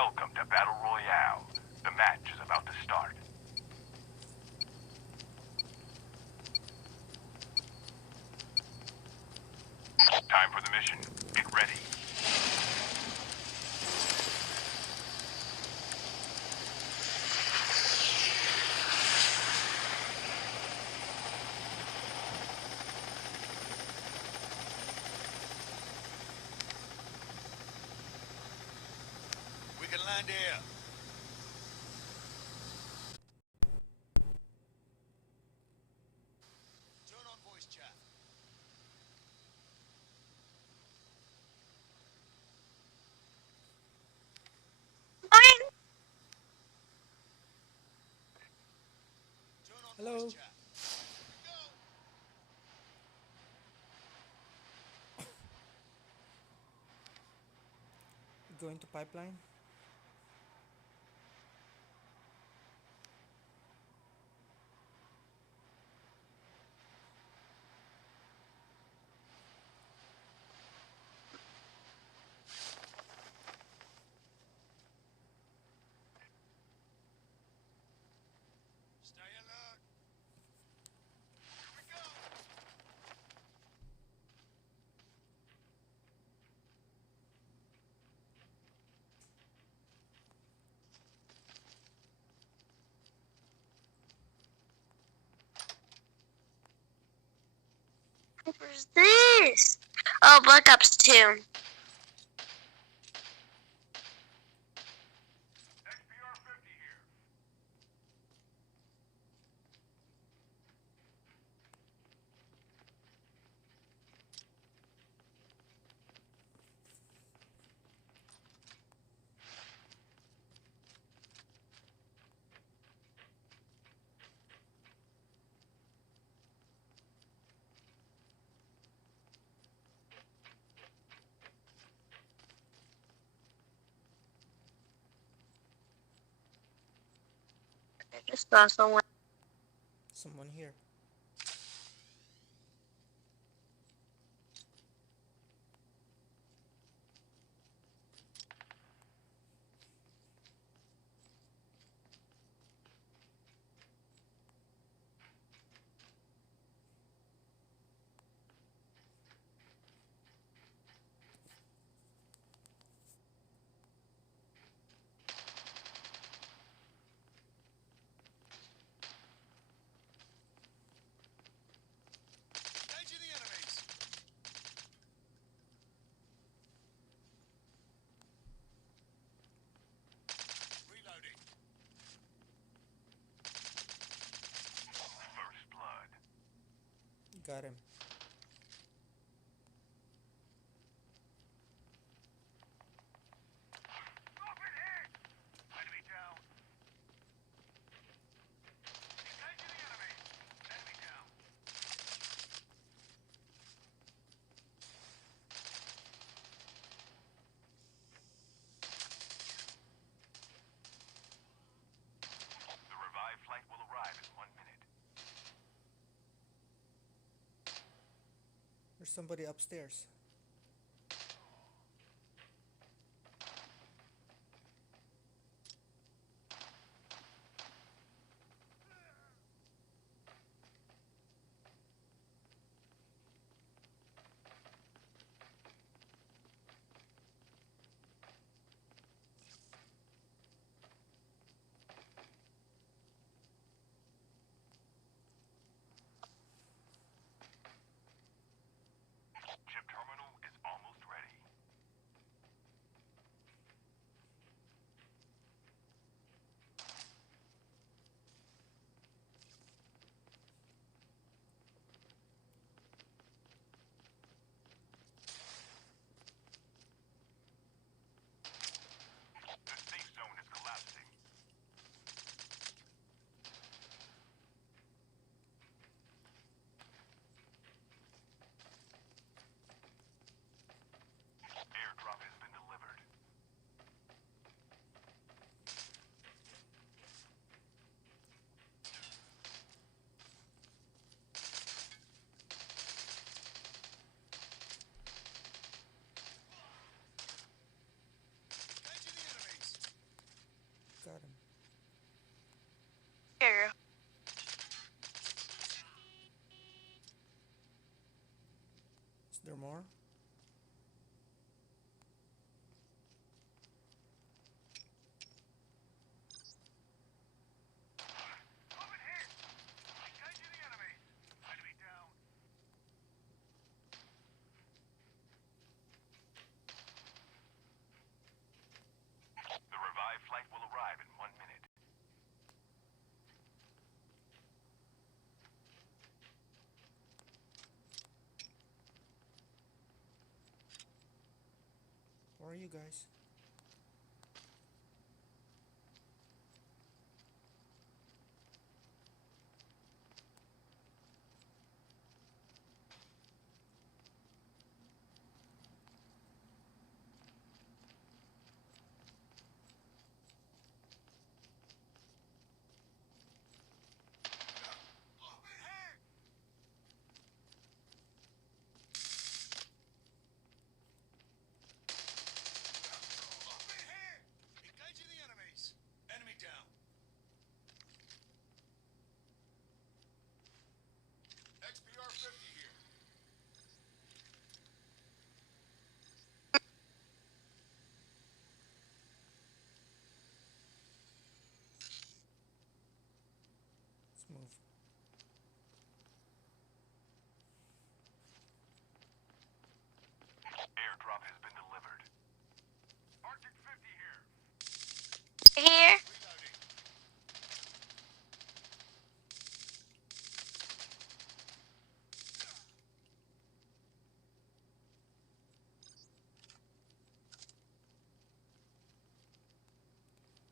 Welcome to Battle Royale. The match is about to start. Time for the mission. Get ready. We can land here. Turn on voice chat. Turn on voice Hello. chat. Go. Going to pipeline. Stay alert. Here we go. Where's this? Oh, Black Ops 2. XPR 50 here. I just saw someone. Someone here. Engaging the enemies. Reloading. First blood. Got him. Open hit! Enemy down. Engaging the enemy. Enemy down. The revived flight will arrive in 1 minute. There's somebody upstairs. Chip terminal here. Is there more? Moving here. Engaging the enemy. Enemy down. The revived flight will arrive in 1 minute. Where are you guys? Over here! Over here! Engaging the enemies. Enemy down. XPR 50 here. Let's move. Airdrop has been delivered. Arctic 50 here. Here. Reloading.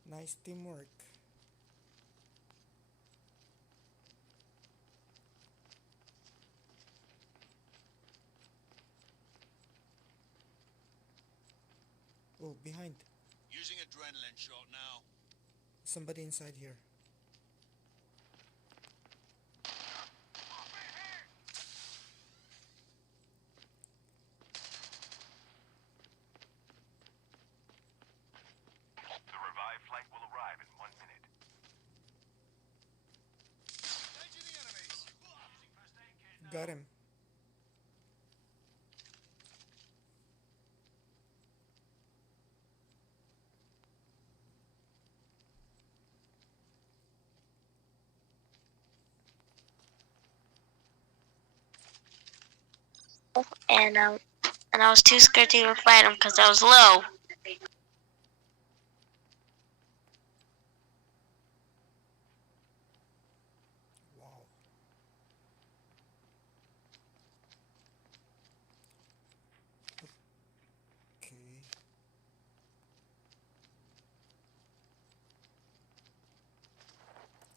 Nice teamwork. Oh, behind. Using adrenaline shot now. Somebody inside here. The revived flight will arrive in 1 minute. Engaging the enemies. Using first aid kit now. Got him. And I was too scared to even fight him because I was low. Wow. Okay.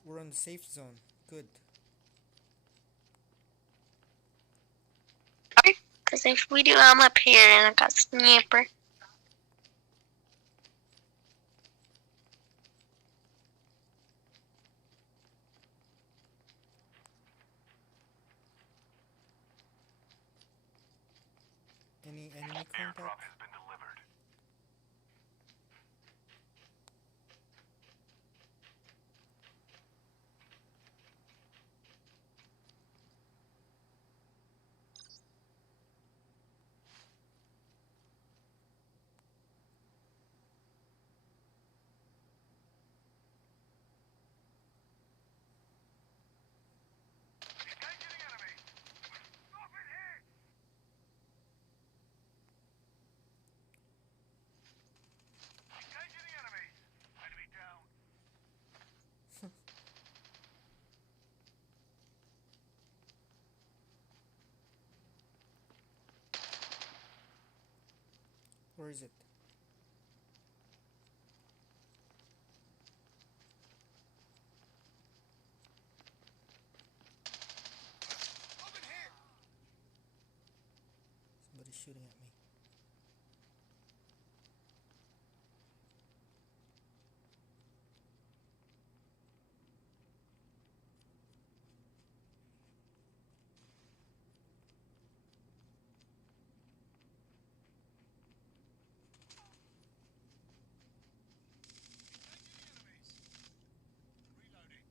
We're in the safe zone. Good. Because if we do, I'm up here and I got sniper. Any enemy Airdrop contact? has been delivered. Engaging the enemy. Moving here. Engaging the enemy. Enemy down. Where is it? Over here! Somebody's shooting at me. Engaging the enemies. Reloading.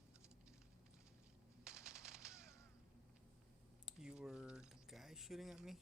shooting at me?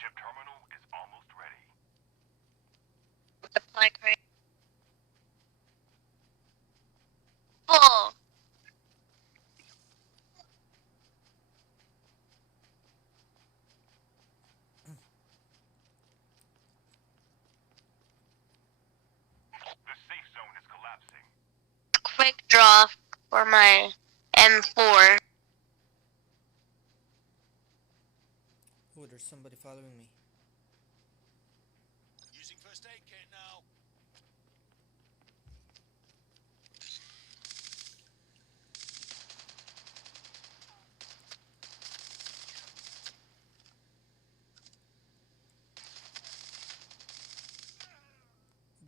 Chip terminal is almost ready. Supply crate. Full. The safe zone is collapsing. Quick draw for my M4. Oh, there's somebody following me. Using first aid kit now.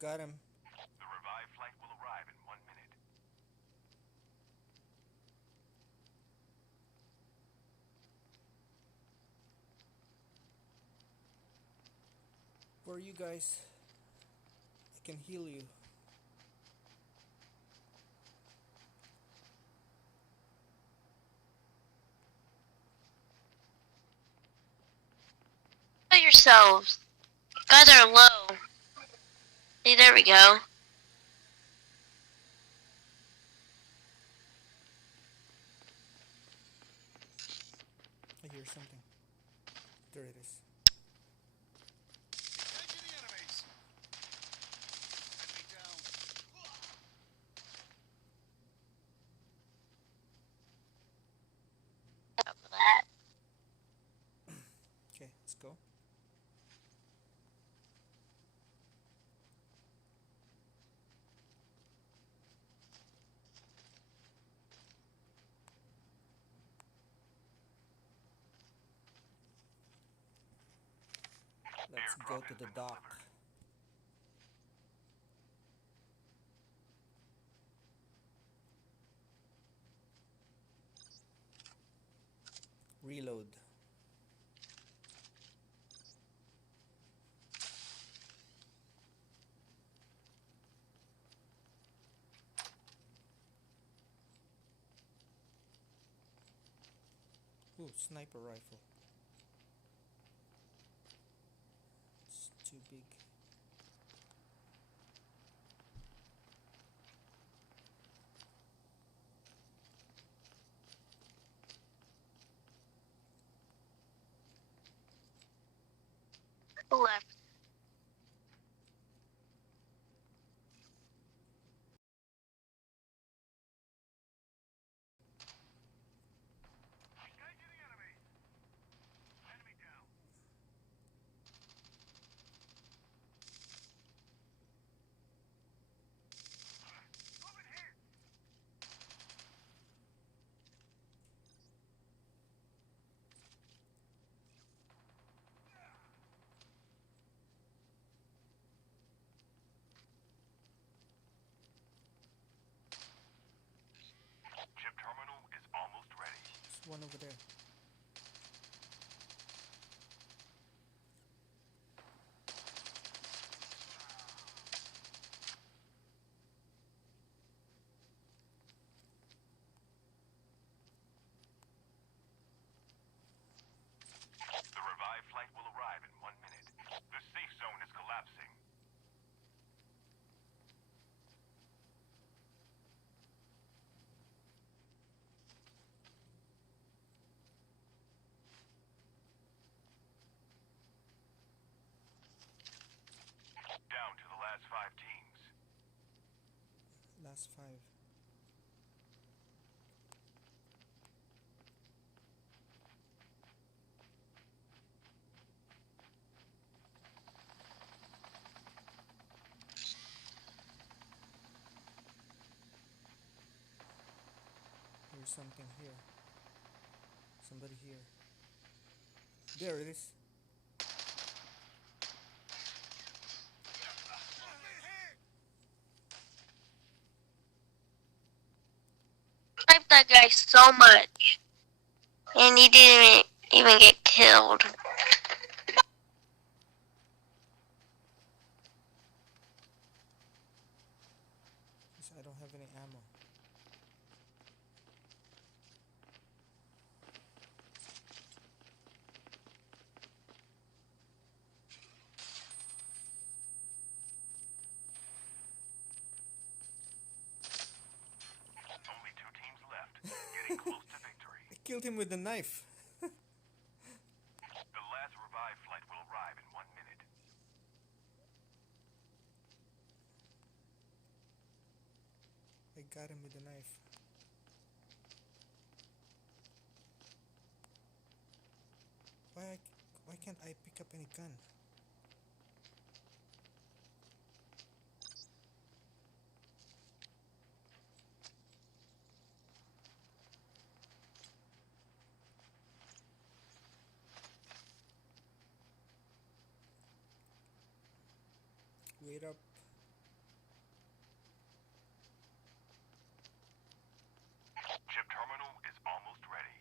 Got him. The revived flight will arrive in 1 minute. Where are you guys? I can heal you. Put yourselves. Guys are low. See, there we go. I hear something. There it is. Engaging the enemies. Enemy down. Up for that. Okay, let's go. Let's go to the dock. Reload. Ooh, sniper rifle. It's too big. Left. Engaging the enemy. Enemy down. Moving here. Chip terminal is almost ready. There's one over there. The revived flight will arrive in 1 minute. The safe zone is collapsing. Down to the last 5 teams. Last 5. There's something here. Somebody here. There it is. Sniped that guy so much. And he didn't even get killed. Yes, I don't have any ammo. Only 2 teams left. Getting close to victory. I killed him with the knife. The last revive flight will arrive in 1 minute. I got him with the knife. Why can't I pick up any gun? Wait up. Chip terminal is almost ready.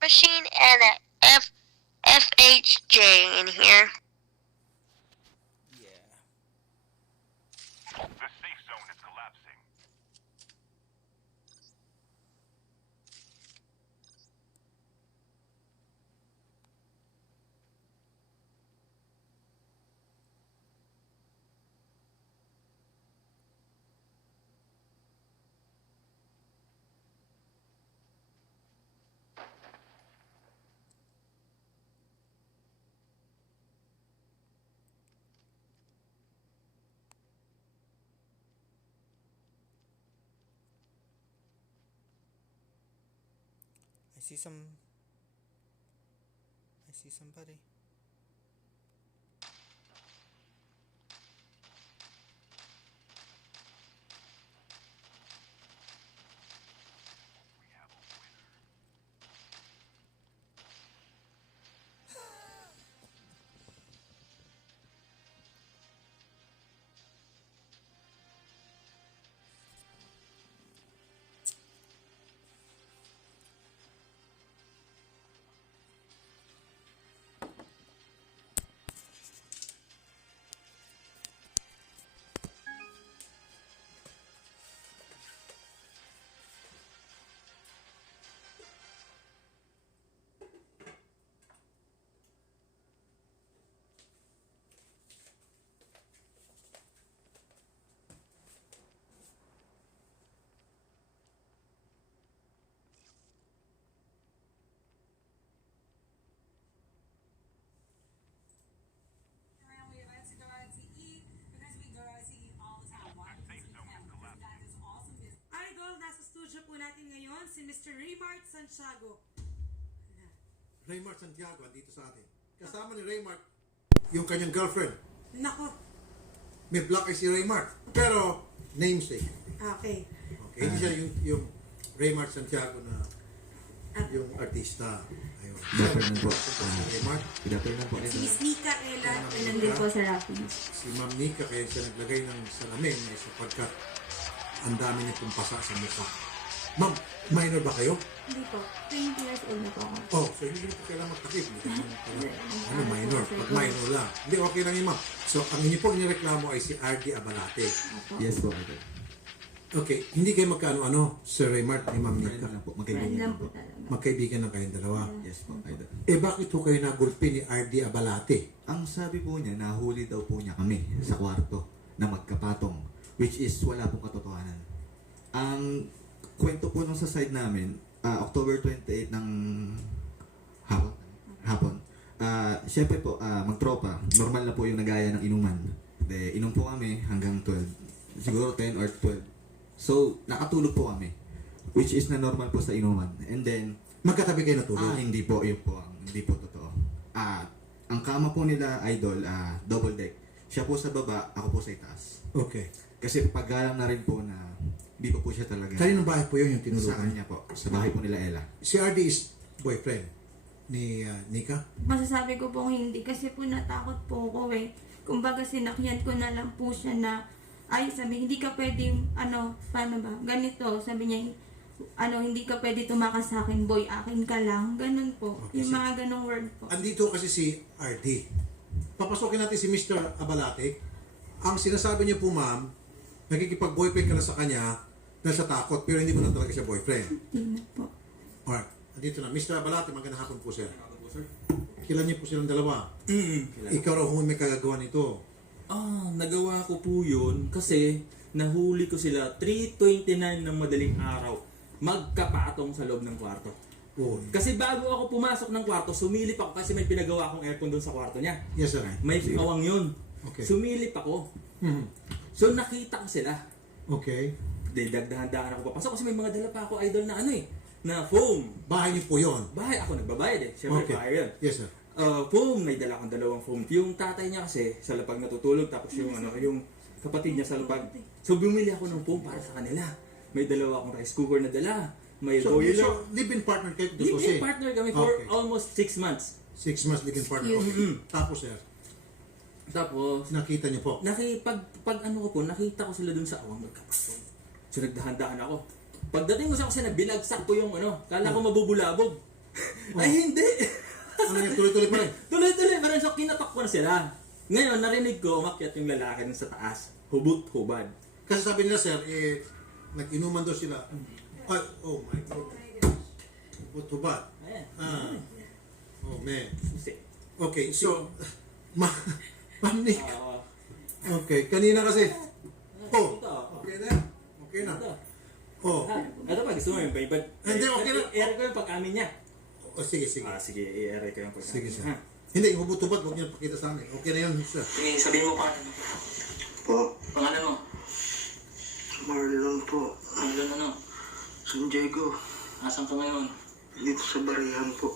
Machine and a FHJ in here. Yeah. The safe zone is collapsing. I see somebody. We have a winner. Around, we have ICE because we go to ICE all the time. Why? The safe Because we zone can. is Because collapsing. that is awesome business. Idol, nasa studio po natin ngayon si Mr. Raymart Santiago. Raymart Santiago andito sa atin. Kasama ni Raymart yung kanyang girlfriend. Nako. May black eye si Raymart. Pero namesake. Okay. Okay, hindi siya yung Raymart Santiago na yung artista. Ayun. Good afternoon po. Si Raymart. Good afternoon po. Si Miss Nika Ella. Nandun po sa Rapids. Si Ma'am Nika kaya siya naglagay ng salamin sapagkat ang dami niya pong pasa sa mukha. Ma'am, minor ba kayo? Hindi po. 20 years old na po ako. Oh, so hindi ko kailangan magtakip. Hindi ko minor. Pag minor lang. Hindi, okay lang yun, ma'am. So, ang inyo po nireklamo ay si RD Abalate. Opo. Yes po, idol. Okay, hindi kayo magkaano-ano, Sir Raymart ni Ma'am Friend Nika. lang po. Friend Magkaibigan lang lang po po. talaga. Magkaibigan ng kayong dalawa. Yes po, idol. Eh, bakit ho kayo nagulpi ni RD Abalate? Ang sabi po niya, nahuli daw po niya kami sa kwarto na magkapatong, which is wala pong katotohanan. Ang kwento po nung sa side namin, October 28 ng hapon. Siyempre po, magtropa, normal na po yung nagaya ng inuman. Inom po kami hanggang 12. Siguro 10 or 12. So, nakatulog po kami. Which is na normal po sa inuman. And then, Magkatabi kayo natulog? hindi po, yun po. Hindi po totoo. Ang kama po nila, idol, double deck. Siya po sa baba, ako po sa itaas. Okay. Kasi pagalang na rin po na hindi pa po siya talaga Kaninong bahay po yun yung sa tinulukan? kanya po. Sa bahay po nila Ella. Si RD is boyfriend ni Nika? Masasabi ko pong hindi kasi po natakot po ako eh. Kumbaga sinakyan ko na lang po siya na, ay sabi, hindi ka pwedeng, paano ba, ganito, sabi niya, hindi ka pwede tumakas sa akin, boy, akin ka lang, ganun po. Okay, Yung mga ganong word po. Andito kasi si RD. Papasokin natin si Mr. Abalate. Ang sinasabi niya po, ma'am, nakikipag-boyfriend ka na sa kanya dahil sa takot, pero hindi mo na talaga siya boyfriend. Hindi na po. Alright, andito na. Mr. Abalate, magandang hapon po, sir. Kilala niyo po silang dalawa. Ikaw raw kung may kagagawa nito. Nagawa ko po yun kasi nahuli ko sila 3:29 ng madaling araw magkapatong sa loob ng kwarto. Oh. Kasi bago ako pumasok ng kwarto, sumilip ako kasi may pinagawa akong aircon doon sa kwarto niya. Yes, sir. May kawang yun. Okay. Sumilip ako. Mhm. So nakita ko sila. Okay. Dagdahan-dahan ako papasok kasi may mga dala pa ako idol na na foam. Bahay niyo po yun. Bahay ako nagbabayad eh. Siyempre Okay. bahay yun. Yes, sir. Foam, may dala akong dalawang foam. Yung tatay niya kasi sa lapag natutulog tapos yung yung kapatid niya sa lapag. So bumili ako ng foam para sa kanila. May dalawa akong rice cooker na dala. May boiler. So live-in partner kayo dito Live-in partner kami for Okay. almost 6 months. 6 months live-in partner. Okay. Mhm. Tapos, sir, Tapos, nakita niyo po. pag nakita ko sila dun sa awang magkapatong. So nagdahan-dahan ako. Pagdating ko sa kasi nabilagsak ko yung kala ko mabubulabog. Ay hindi! Ano yan, tuloy-tuloy pa rin. Tuloy-tuloy pa rin. So kinapak ko na sila. Ngayon, narinig ko, umakyat yung lalaki dun sa taas. Hubot-hubad. Kasi sabi nila, sir, nag-inuman daw sila. Ay, oh my God. Hubad. Ayan. Oh, man. Susi. Okay, so, Ma'am Nick. Oo. Okay, kanina kasi. Oh, Ito. okay na. Okay na. Ito. Oh, Ito pa, gusto mo yung paipad? Hindi, okay na. I-air ko yung pag-amin niya. oh sige, sige. Sige, i-air ko yung pag-amin. Sige, sir. Ha? Hindi, yung hubot-hubad, huwag niyo pakita sa amin. Okay na yun, sir. Sige, sabihin mo pangalan mo. Po, Pangalan mo? Marlon po. Pangalan ano? San Diego. Asan ka ngayon? Dito sa Barihan po.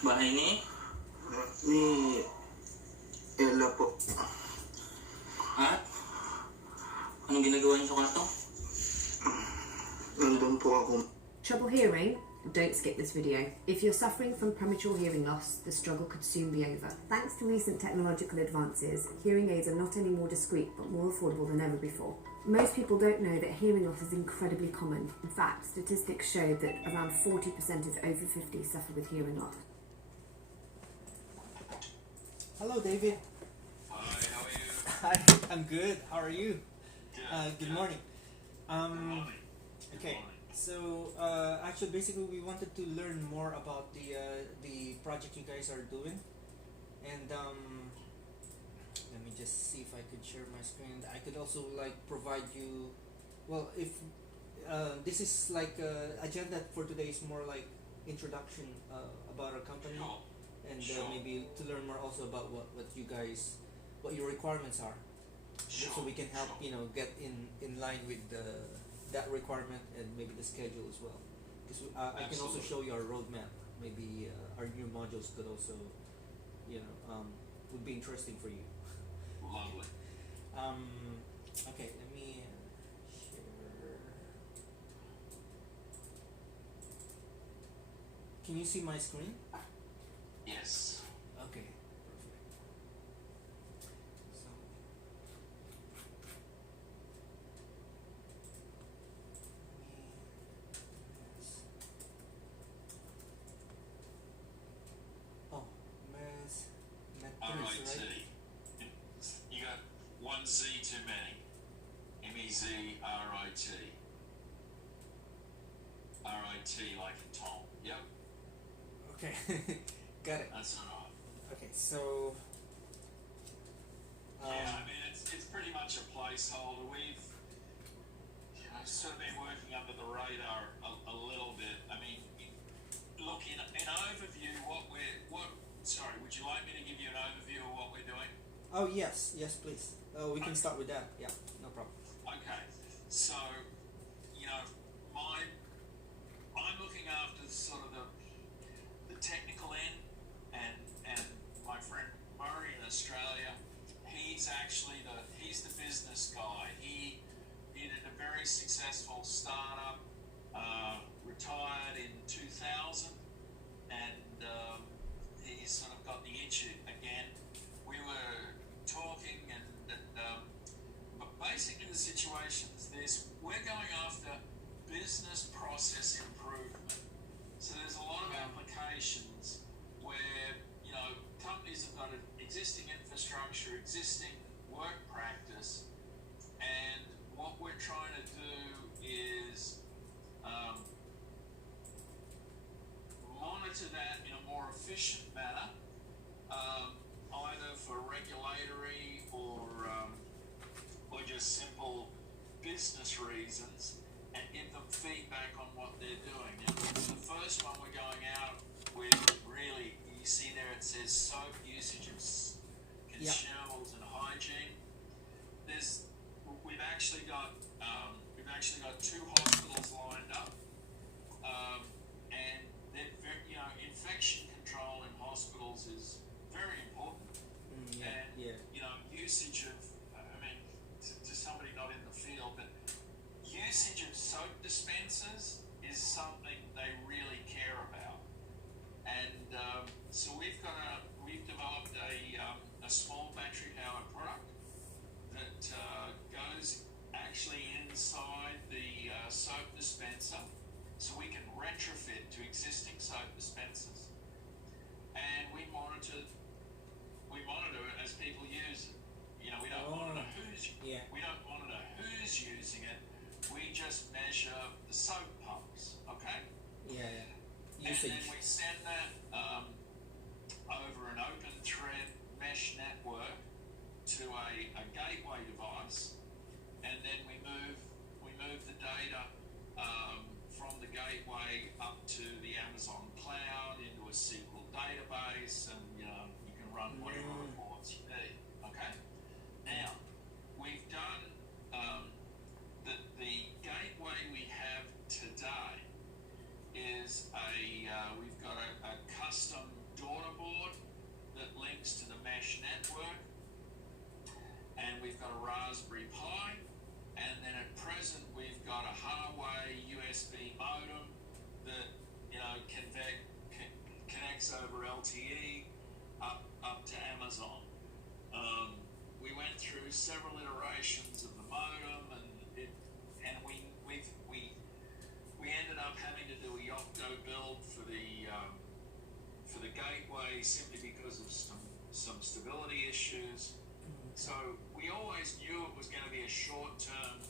Bahay ni? Ni Ella po. At? Anong ginagawa niyo sa kwarto? Nandun po ako. Trouble hearing? Don't skip this video. If you're suffering from premature hearing loss, the struggle could soon be over. Thanks to recent technological advances, hearing aids are not only more discreet but more affordable than ever before. Most people don't know that hearing loss is incredibly common. In fact, statistics show that around 40% of over 50 suffer with hearing loss. Hello, David. Hi, how are you? Hi, I'm good. How are you? Good morning. Okay, so actually, basically, we wanted to learn more about the project you guys are doing, and let me just see if I could share my screen. I could also provide you, well, if this is agenda for today is more like introduction about our company, and maybe to learn more also about what you guys, what your requirements are, so we can help get in line with that requirement and maybe the schedule as well. Because I can also show you our roadmap. Maybe our new modules could also, would be interesting for you. Lovely. Okay, let me share. Can you see my screen? Yes. Okay, perfect. So, RIT. right? You got one Z too many. MEZRIT. RIT like in Tom. Yep, Okay, got it. that's alright. Okay, so. Yeah, I mean it's pretty much a placeholder. We've sort of been working under the radar a little bit. I mean, look in overview, sorry, would you like me to give you an overview of what we're doing? Oh yes, please. We can start with that. Yeah, no problem. Okay, so I'm looking after sort of the technical end, and my friend Murray in Australia, he's the business guy. He very successful startup, retired in 2000, and he's sort of got the itch again. We were talking, and but basically the situation is this: we're going after business process improvement. So there's a lot of applications where, you know, companies have got an existing infrastructure, existing work practice, and what we're trying to do is monitor that in a more efficient manner, either for regulatory or just simple business reasons, and give them feedback on what they're doing. Now, the first one we're going out with, really, you see there it says soap usage of consumables and hygiene. We've actually got 2 hospitals lined up, and they're very, you know, infection control in hospitals is very important. You know, usage of, I mean, to somebody not in the field, but usage of soap dispensers is something they really care about. And so we've developed a small battery powered product that goes actually inside the soap dispenser, so we can retrofit to existing soap dispensers, and we monitor it as people use it. You know, we don't monitor who's using it. We just measure the soap pumps, okay? Usage. And then we send that over an open thread mesh network to a gateway device, and then we move the data from the gateway up to the Amazon cloud into a SQL database, and you can run whatever reports you need. Okay. Now we've done the gateway we have today is we've got a custom daughter board that links to the mesh network, and we've got a Raspberry Pi, and then at present we've got a Huawei USB modem that, you know, connects over LTE up to Amazon. We went through several iterations of the modem, and we ended up having to do a Yocto build for the gateway simply because of some stability issues. So we always knew it was going to be a short-term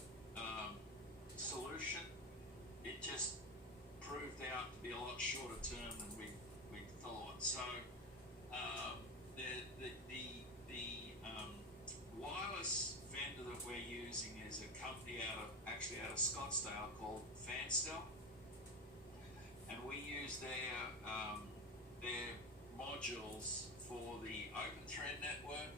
solution. It just proved out to be a lot shorter term than we thought. So the wireless vendor that we're using is a company out of Scottsdale called Fanstel, and we use their modules for the Open Thread network.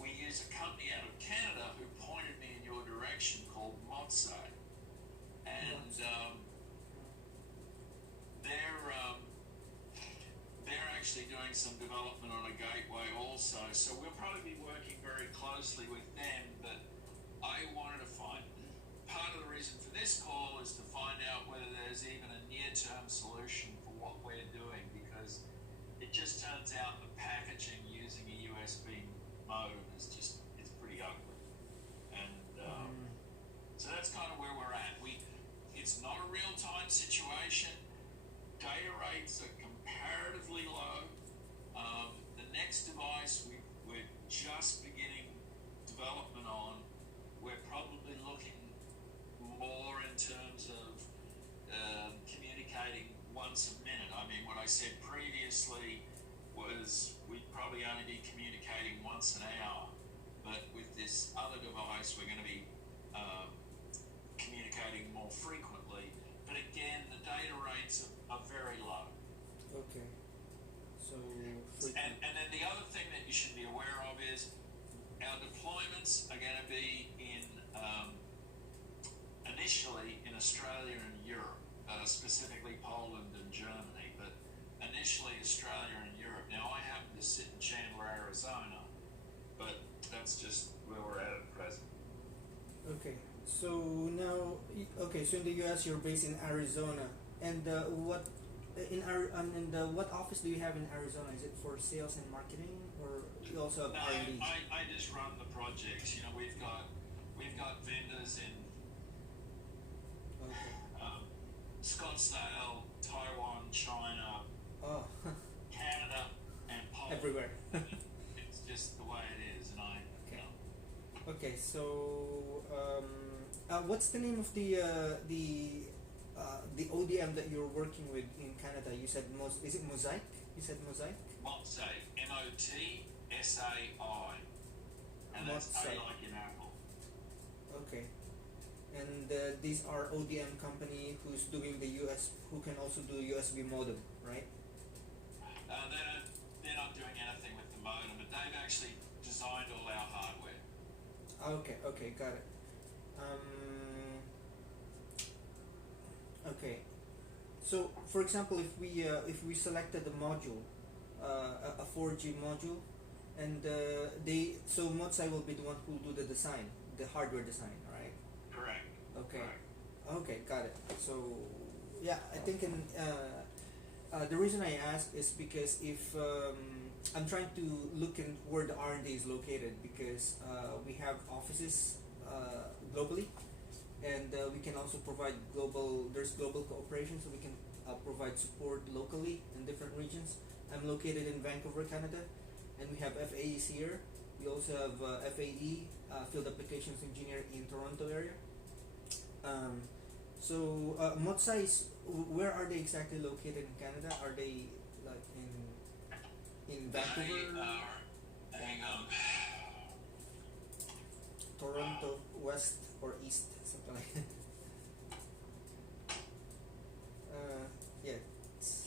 We use a company out of Canada who pointed me in your direction called Motse, and they're actually doing some development on a gateway also. So we'll probably be working very closely with them. But I wanted to find, part of the reason for this call is to find out whether there's even a near-term solution for what we're doing, because it just turns out the packaging using a USB modem is pretty ugly, and so that's kind of where we're at. It's not a real-time situation. Data rates are comparatively low. The next device we're just beginning development on, we're probably looking more in terms of communicating once a minute. I mean, what I said previously was we'd probably only be communicating once an hour, but with this other device we're going to be communicating more frequently. But again, the data rates are very low. Okay. So and then the other thing that you should be aware of is our deployments are going to be in initially in Australia and Europe, specifically Poland and Germany, but initially Australia and Europe. Now I happen to sit in Chandler, Arizona, but that's just where we're at present. So now, okay. So in the U.S., you're based in Arizona, and what office do you have in Arizona? Is it for sales and marketing, or you also have No, R&D? I just run the projects. You know, we've got vendors in Okay. Scottsdale, Taiwan, China, Oh, Canada, and Poland. everywhere. It's just the way it is, and I. Okay. You know, Okay, so what's the name of the ODM that you're working with in Canada? You said is it Mosaic? You said Mosaic? Motsai, Motsai, and that's A Motsai. like in Apple. Okay. And these are ODM company who's doing who can also do USB modem, right? They're not doing anything with the modem, but they've actually designed all our hardware. Okay, got it. Okay. So, for example, if we selected a module, a 4G module, and Motsai will be the one who will do the design, the hardware design, right? Correct. Okay. Correct. Okay, got it. So, yeah, I think the reason I ask is because if I'm trying to look in where the R&D is located, because we have offices globally, and we can also provide there's global cooperation, so we can provide support locally in different regions. I'm located in Vancouver, Canada, and we have FAEs here. We also have FAE, Field Applications Engineer, in Toronto area. Motsai, where are they exactly located in Canada? Are they like in Vancouver, They are, hang on. Toronto, west or east, something like that? Yeah.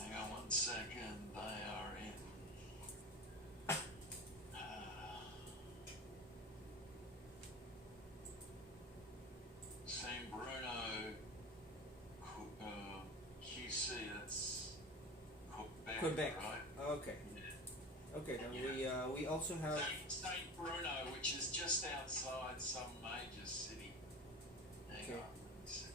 Hang on 1 second. They are in. St. Bruno, QC. That's Quebec. right? Okay. Okay. Then we also have. St. Bruno, which is just outside some major city. Hang Okay. on. Let's see.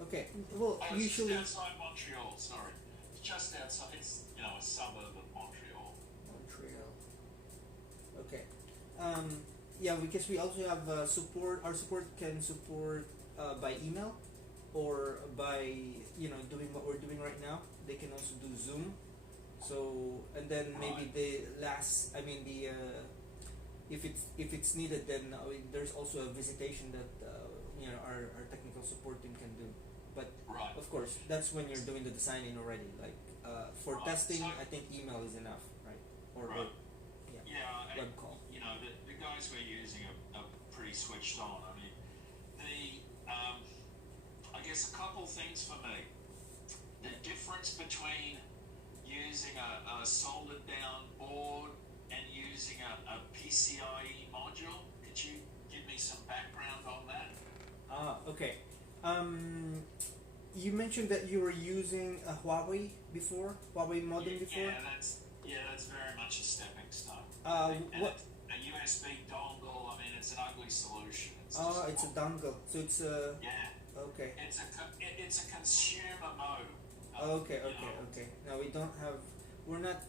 Okay. Well, Oh, it's usually. just outside Montreal. Sorry, it's just outside. It's a suburb of Montreal. Montreal. Okay. Yeah, because we also have support. Our support can support by email, or by doing what we're doing right now. They can also do Zoom. So, and then maybe if it's needed, then there's also a visitation that our technical support team can do. But Right. of course, that's when you're doing the designing already. Like for Right, testing, so- I think email is enough, right? Or Right. yeah, Yeah, web and, call. the guys we're using are pretty switched on. I mean, I guess a couple things for me. The difference between using a soldered down board and using a PCIe module. Could you give me some background on that? Okay. You mentioned that you were using a Huawei modem before. Yeah, that's very much a stepping stone. And What? a USB dongle. I mean, it's an ugly solution. It's a dongle. So it's a. Yeah. Okay. It's a consumer mode. Okay. Now we're not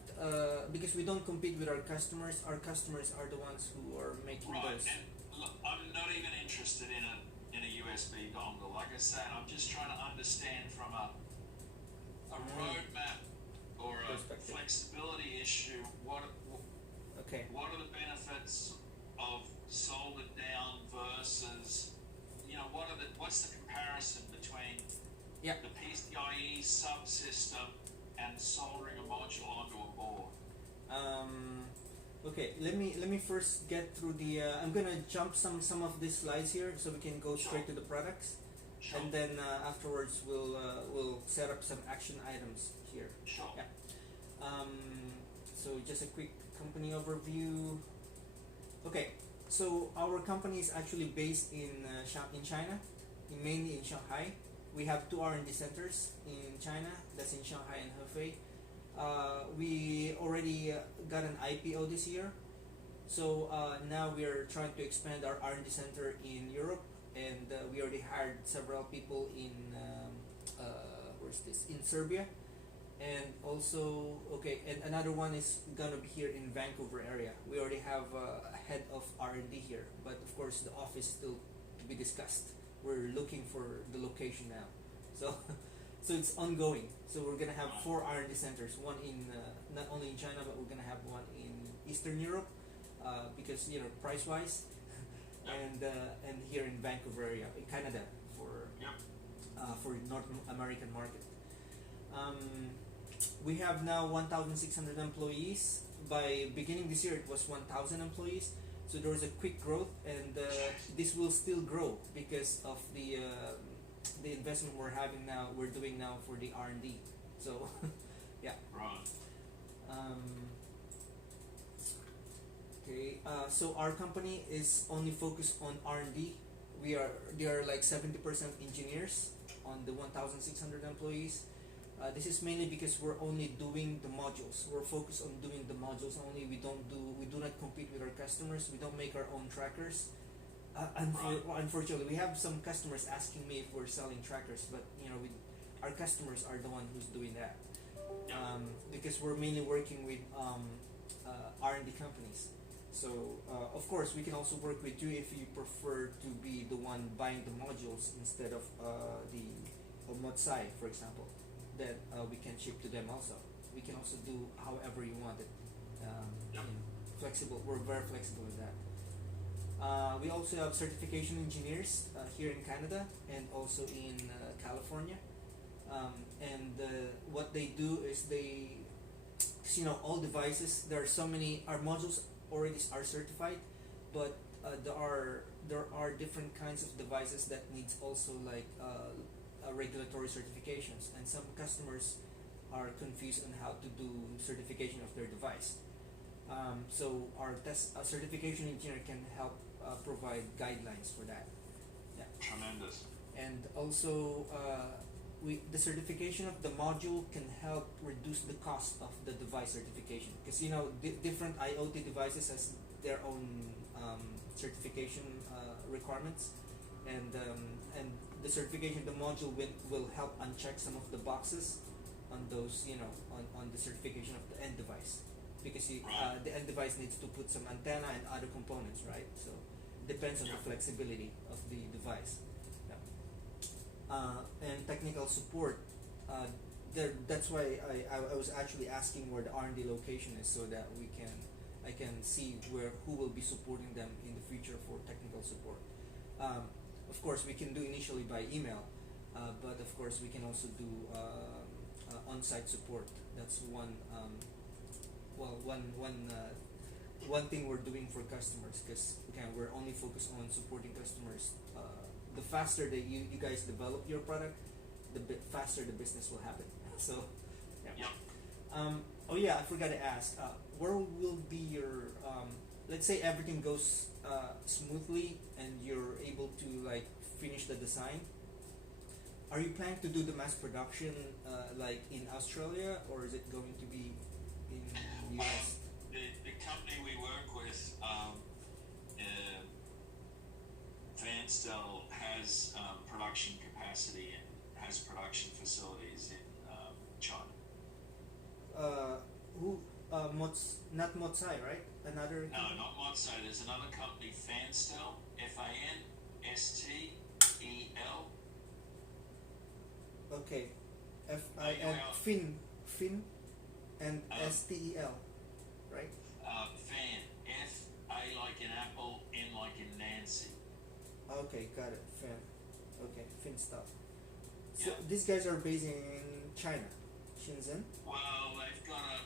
because we don't compete with our customers. Our customers are the ones who are making Right, those. and look, I'm not even interested in a USB dongle. Like I said, I'm just trying to understand from a roadmap or a Perspective. flexibility issue. Okay. What are the benefits of soldered down versus what's the comparison between Yeah. the PCIe subsystem and soldering a module onto a board? Okay. Let me first get through the. I'm gonna jump some of these slides here so we can go straight to the products, Sure. and then afterwards we'll set up some action items here. Sure. Yeah. So just a quick company overview. Okay. So our company is actually based in China, mainly in Shanghai. We have 2 R&D centers in China. That's in Shanghai and Hefei. We already got an IPO this year, So now we are trying to expand our R&D center in Europe, and we already hired several people in where's this, in Serbia, and also and another one is gonna be here in Vancouver area. We already have a head of R&D here, but of course the office still to be discussed. We're looking for the location now, so so it's ongoing. So we're gonna have 4 R&D centers, one in not only in China, but we're gonna have one in Eastern Europe, because price wise, and here in Vancouver area in Canada for North American market. We have now 1,600 employees. By beginning this year, it was 1,000 employees. So there was a quick growth, and this will still grow because of the investment we're doing now for the R&D. So yeah. Right. Okay. So our company is only focused on R&D. They are like 70% engineers on the 1,600 employees. This is mainly because we're only doing the modules. We're focused on doing the modules only. We do not compete with our customers. We don't make our own trackers. Unfortunately, we have some customers asking me if we're selling trackers, but our customers are the one who's doing that. Because we're mainly working with R&D companies. So of course we can also work with you if you prefer to be the one buying the modules instead of the Motsai, for example. That we can ship to them also. We can also do however you want it. Flexible. We're very flexible with that. We also have certification engineers here in Canada and also in California. And what they do is all devices. There are so many. Our modules already are certified, but there are different kinds of devices that needs also like regulatory certifications, and some customers are confused on how to do certification of their device. So our certification engineer can help provide guidelines for that. Yeah. Tremendous. And also the certification of the module can help reduce the cost of the device certification, because different IoT devices has their own certification requirements, and the certification of the module will help uncheck some of the boxes on those on the certification of the end device, because the end device needs to put some antenna and other components, right? So it depends on the flexibility of the device. And technical support, that's why I was actually asking where the R&D location is, so that I can see who will be supporting them in the future for technical support. Of course, we can do initially by email, but of course we can also do on-site support. That's one thing we're doing for customers, because we're only focused on supporting customers. The faster that you guys develop your product, the faster the business will happen. So, yeah. Oh yeah, I forgot to ask. Where will be your? Let's say everything goes smoothly and you're able to like finish the design. Are you planning to do the mass production like in Australia, or is it going to be in the US? The company we work with, Vanstel, has production capacity and has production facilities in China. Not Motsai, right? Another No, company? not Motsai. There's another company, Fanstel, Fanstel. Okay. F-I-N, Fin, and S-T-E-L, right? Fan, F-A like in apple, N like in Nancy. Okay, got it. Fin. Okay, Fin stuff. So Yeah. these guys are based in China, Shenzhen. Well, they've got a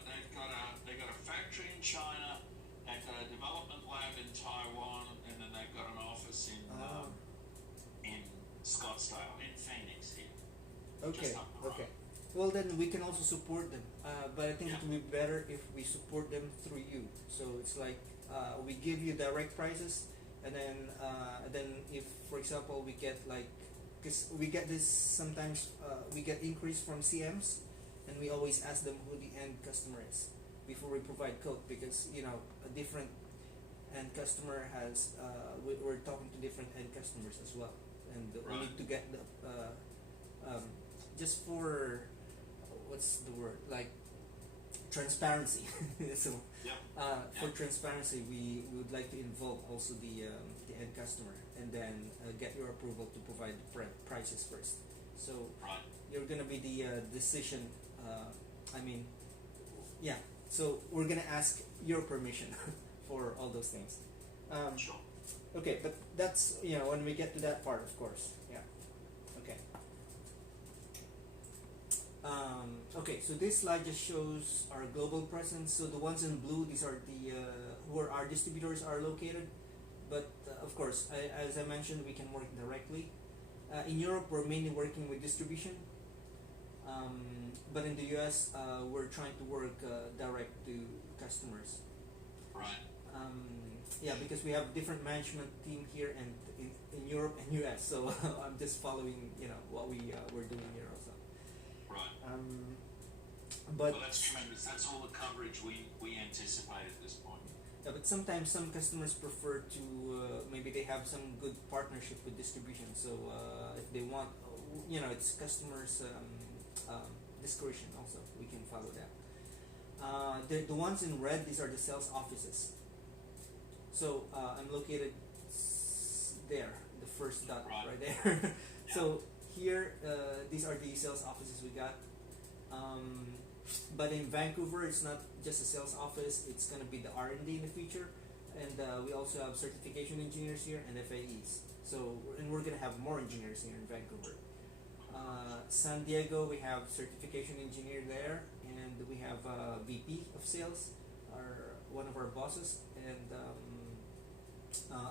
factory in China, they've got a development lab in Taiwan, and then they've got an office in Scottsdale, in Phoenix here. Okay, Just up the road. okay. Well, then we can also support them. But I think it would be better if we support them through you. So it's like we give you direct prices, and then if, for example, we get like, because we get this sometimes, we get increase from CMs, and we always ask them who the end customer is before we provide code, because a different end customer has we're talking to different end customers as well, and we Right. need to get the just for what's the word, like transparency. So Yep. for transparency, we would like to involve also the end customer, and then get your approval to provide the prices first. So Right. you're gonna be the decision. I mean, yeah. So we're gonna ask your permission for all those things. Sure. Okay, but that's, when we get to that part, of course. Yeah. Okay. Okay, so this slide just shows our global presence. So the ones in blue, these are the where our distributors are located. But of course, as I mentioned, we can work directly. In Europe, we're mainly working with distribution. But in the US, we're trying to work direct to customers. Right. Yeah, because we have different management team here and in Europe and US. So I'm just following, what we're doing here also. Right. But Well, that's tremendous. That's all the coverage we anticipate at this point. yeah, but sometimes some customers prefer to maybe they have some good partnership with distribution. So if they want, it's customers' discretion also. We can follow that. The ones in red, these are the sales offices. So I'm located there, the first dot right there. So here, these are the sales offices we got. But in Vancouver, it's not just a sales office. It's gonna be the R&D in the future, and we also have certification engineers here and FAEs. So and we're gonna have more engineers here in Vancouver. San Diego, we have certification engineer there, and we have VP of sales, one of our bosses, and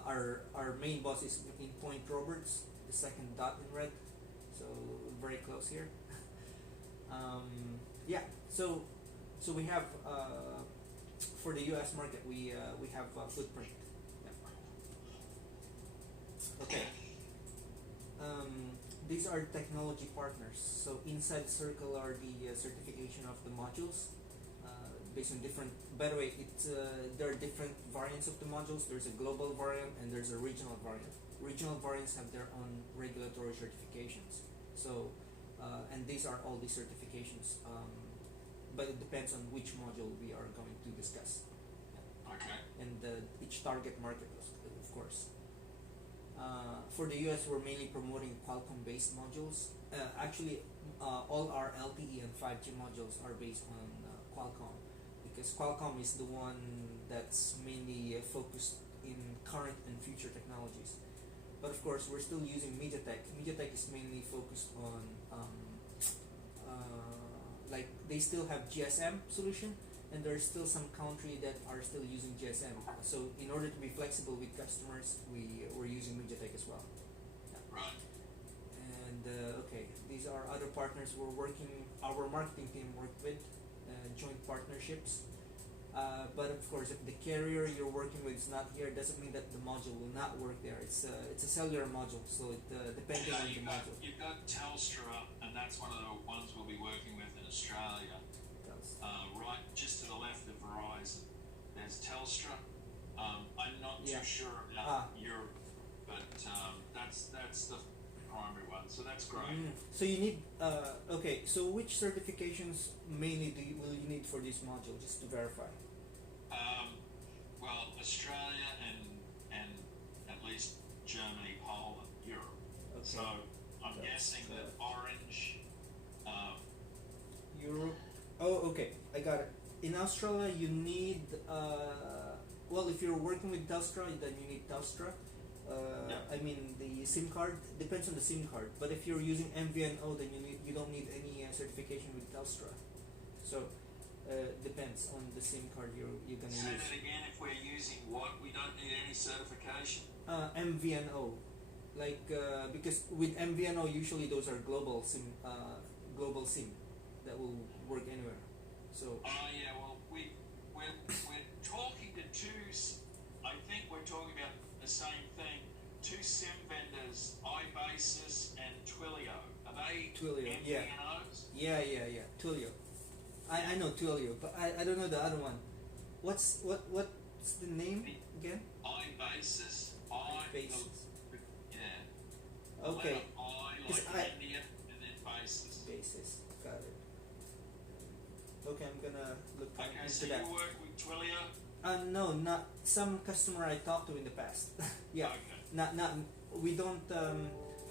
our main boss is in Point Roberts, the second dot in red, so very close here. Yeah, so we have for the U.S. market, we have a footprint. Yeah. Okay. These are technology partners. So inside the circle are the certification of the modules based on different. By the way, there are different variants of the modules. There's a global variant and there's a regional variant. Regional variants have their own regulatory certifications. So and these are all the certifications. But it depends on which module we are going to discuss. Okay. And each target market, of course. For the US, we're mainly promoting Qualcomm-based modules. Actually, all our LTE and 5G modules are based on Qualcomm, because Qualcomm is the one that's mainly focused in current and future technologies. But of course, we're still using MediaTek. MediaTek is mainly focused on like they still have GSM solution, and there's still some country that are still using GSM. So in order to be flexible with customers, we're using MediaTek as well. Yeah. Right. And okay, these are other partners we're working. Our marketing team worked with joint partnerships. But of course, if the carrier you're working with is not here, doesn't mean that the module will not work there. It's a cellular module, so it depending on the module. You've got Telstra, and that's one of the ones we'll be working with in Australia. Right, just to the left of Verizon, there's Telstra. I'm not too sure about Europe, but that's the primary one. So that's great. So you need okay. So which certifications mainly will you need for this module, just to verify? Well, Australia and at least Germany, Poland, Europe. Okay. So I'm guessing that Orange. Europe. Oh, okay. I got it. In Australia, you need well, if you're working with Telstra, then you need Telstra. I mean, the SIM card depends on the SIM card. But if you're using MVNO, then you don't need any certification with Telstra. So depends on the SIM card you're gonna Say use. that again. If we're using what, we don't need any certification. MVNO, like because with MVNO usually those are global SIM that will work anywhere. So. Oh yeah. Well, we're talking to I think we're talking about the same thing. Two SIM vendors, iBasis and Twilio. Are they Twilio, MVNOs? Yeah. Twilio. I know Twilio, but I don't know the other one. What What's the name again? iBasis. Basis. Yeah. Okay. I Is like India and then basis. Basis. Got it. Okay, I'm gonna look Okay, into so that. you work with Twilio? No, not some customer I talked to in the past. Yeah, Okay. not we don't.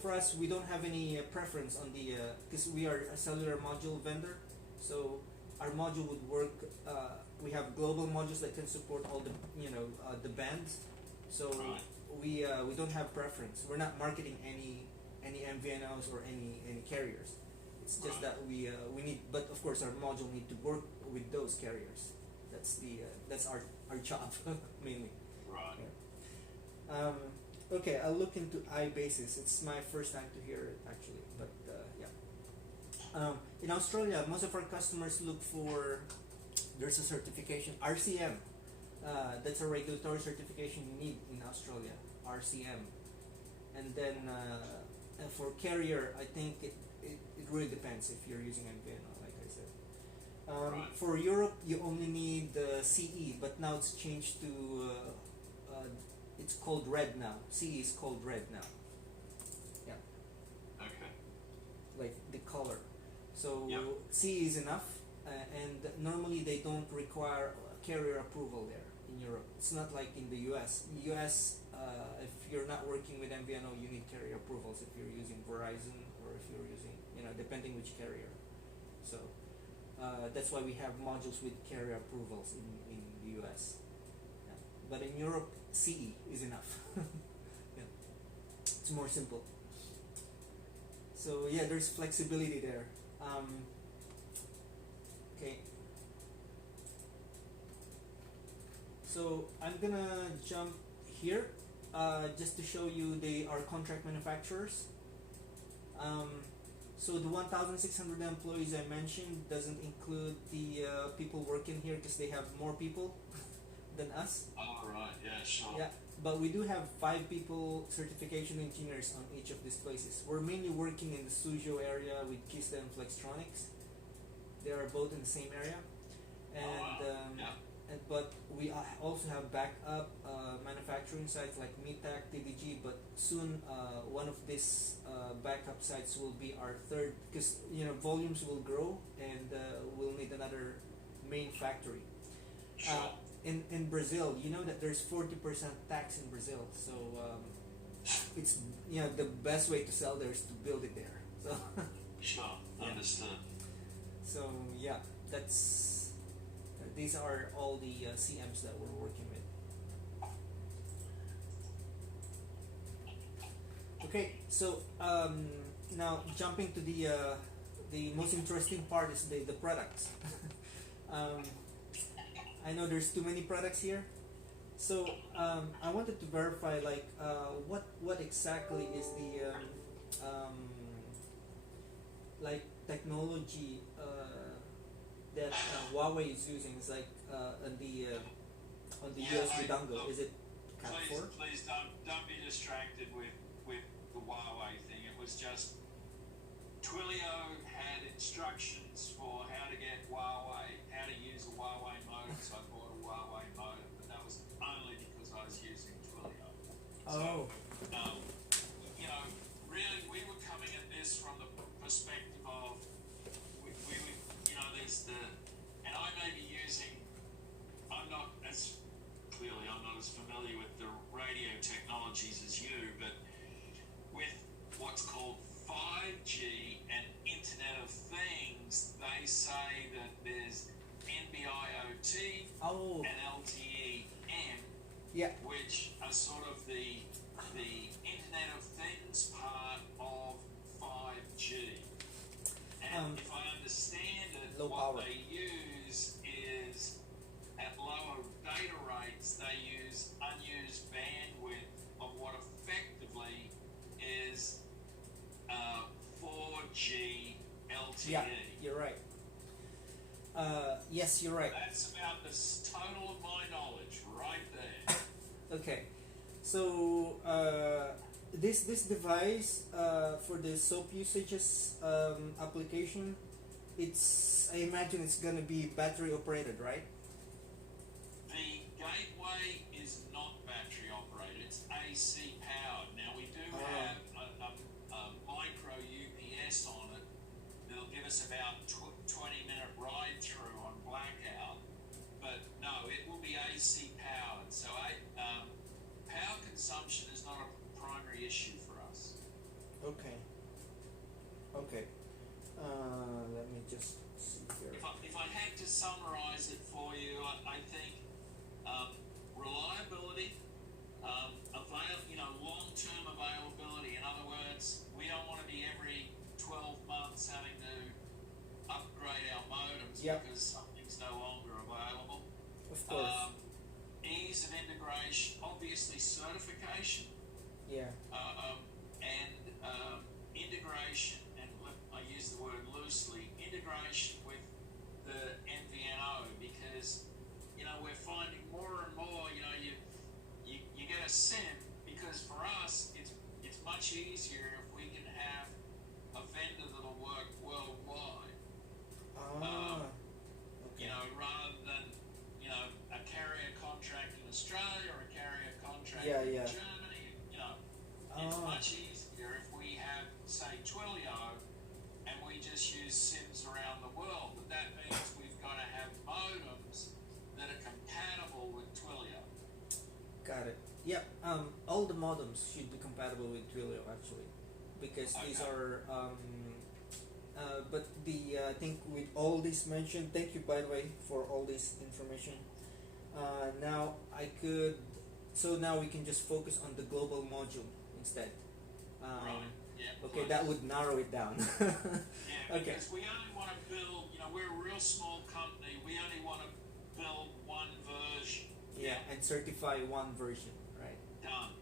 For us, we don't have any preference on the because we are a cellular module vendor, so our module would work. We have global modules that can support all the the bands. So Right. we don't have preference. We're not marketing any MVNOs or any carriers. It's just Right. that we need, but of course our module need to work with those carriers. That's our job mainly. Right. Okay, I'll look into iBasis. It's my first time to hear it actually, but yeah. In Australia, most of our customers look for there's a certification RCM. That's a regulatory certification you need in Australia, RCM. And then for carrier, I think it really depends if you're using MVNO, like I said. Right. For Europe, you only need CE, but now it's changed to it's called Red now. CE is called Red now. Yeah, Okay. like the color. So Yep. CE is enough, and normally they don't require carrier approval there in Europe. It's not like in the US. In US, if you're not working with MVNO, you need carrier approvals if you're using Verizon or if you're using, depending which carrier. So that's why we have modules with carrier approvals in the US. Yeah. But in Europe, CE is enough. Yeah. It's more simple. So yeah, there's flexibility there. Okay. So I'm gonna jump here just to show you they are contract manufacturers. So the 1,600 employees I mentioned doesn't include the people working here because they have more people than us. All right. Yeah. Sure. Yeah, but we do have 5 people certification engineers on each of these places. We're mainly working in the Suzhou area with Kista and Flextronics. They are both in the same area, and Yeah. but we also have backup manufacturing sites like MITAC, TDG. But soon, one of these backup sites will be our third, because volumes will grow and we'll need another main factory. Sure. In Brazil, you know that there's 40% tax in Brazil, so it's the best way to sell there is to build it there. So Sure. Yeah. Understood. so yeah, these are all the CMs that we're working with. Okay, so now jumping to the most interesting part is the products. I know there's too many products here, so I wanted to verify what exactly is the technology that Huawei is using. Is like on the Yeah, USB dongle. look, Is it Cat 4? Please don't be distracted with the Huawei thing. It was just Twilio had instructions for how to get Huawei, how to use a Huawei modem. So I bought a Huawei modem, but that was only because I was using Twilio. Oh. So, really, we were coming at this from the perspective of we there's and I may be using. I'm not as familiar with the radio technologies as you, but with what's called 5G and Internet of Things, they say that there's NB-IoT Oh. and LTE-M, Yeah. which are sort of the Internet of Things part of 5G. And if I understand it, low what power. they use is at lower data rates, they use unused bandwidth of what effectively is 4G LTE. Yeah, you're right. Yes, you're right. That's about the total of my knowledge right there. Okay, so this device for the soap usages application, I imagine it's gonna be battery operated, right? The Gateway is not battery operated, it's AC powered. Now we do Ah. have a micro UPS on it that'll give us about 20-minute ride through on blackout, but no, it will be AC powered. So power consumption is not a primary issue for us. Okay. Okay. Let me just see here. If I had to summarize it for you, I think reliability, long-term availability. In other words, we don't want to be every 12 months having to upgrade our modems Yep. because something's no longer available. Of course. Ease of integration, obviously certification, Yeah. and integration, and I use the word loosely, integration with the MVNO, because we're finding more and more, you get a SIM, because for us it's much easier if we can have a vendor that'll work worldwide. Okay. Rather than a carrier contract in Australia or a carrier contract Yeah, in yeah. Germany. It's much easier if we have, say, Twilio, and we just use SIMs around the world. But that means we've got to have modems that are compatible with Twilio. Got it. Yep. All the modems should be compatible with Twilio actually, because these Okay. are. But I think with all this mentioned, thank you by the way for all this information. Now I could. So now we can just focus on the global module instead. Right. Yeah. Okay, that would narrow it down. Yeah, Okay. because we only want to build. We're a real small company. We only want to build one version. Yeah, and certify one version, right? Done.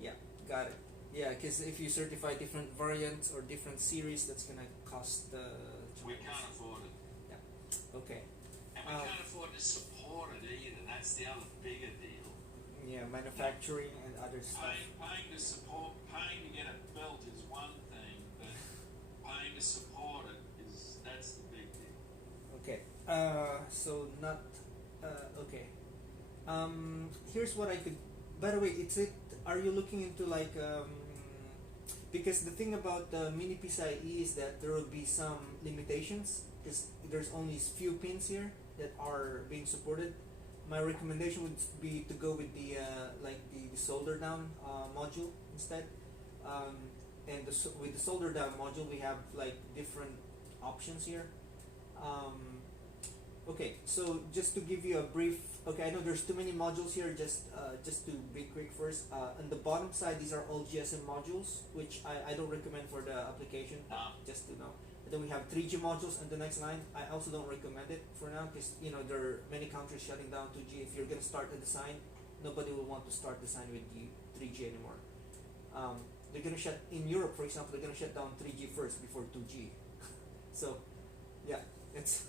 Yeah, got it. Yeah, because if you certify different variants or different series, that's gonna cost. We can't afford it. Okay. And we can't afford to support it either. That's the other bigger deal. Yeah, manufacturing and other stuff. Paying to support, paying to get it built is one thing, but paying to support it that's the big deal. Okay. So not. Okay. Here's what I could. By the way, are you looking into like because the thing about the mini PCIe is that there will be some limitations because there's only few pins here that are being supported. My recommendation would be to go with the the solder down module instead. And with the solder down module, we have like different options here. Okay, so just to give you a brief. Okay, I know there's too many modules here. Just to be quick first. On the bottom side, these are all GSM modules, which I don't recommend for the application. Just to know. And then we have 3G modules on the next line. I also don't recommend it for now because there are many countries shutting down 2G. If you're gonna start a design, nobody will want to start design with 3G anymore. They're gonna shut in Europe, for example. They're gonna shut down 3G first before 2G. So, yeah, it's.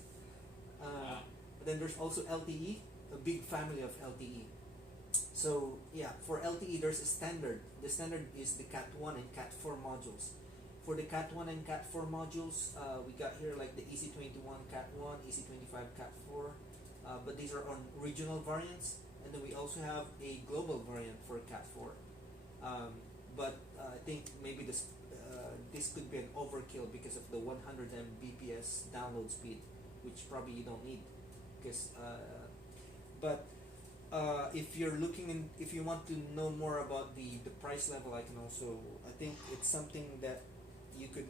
Then there's also LTE, a big family of LTE. So yeah, for LTE there's a standard. The standard is the Cat1 and Cat4 modules. For the Cat1 and Cat4 modules, we got here like the EC21 Cat1, EC25 Cat4, but these are on regional variants, and then we also have a global variant for Cat4. But I think maybe this could be an overkill because of the 100 Mbps download speed, which probably you don't need. Because, if you're if you want to know more about the price level, I think it's something that you could,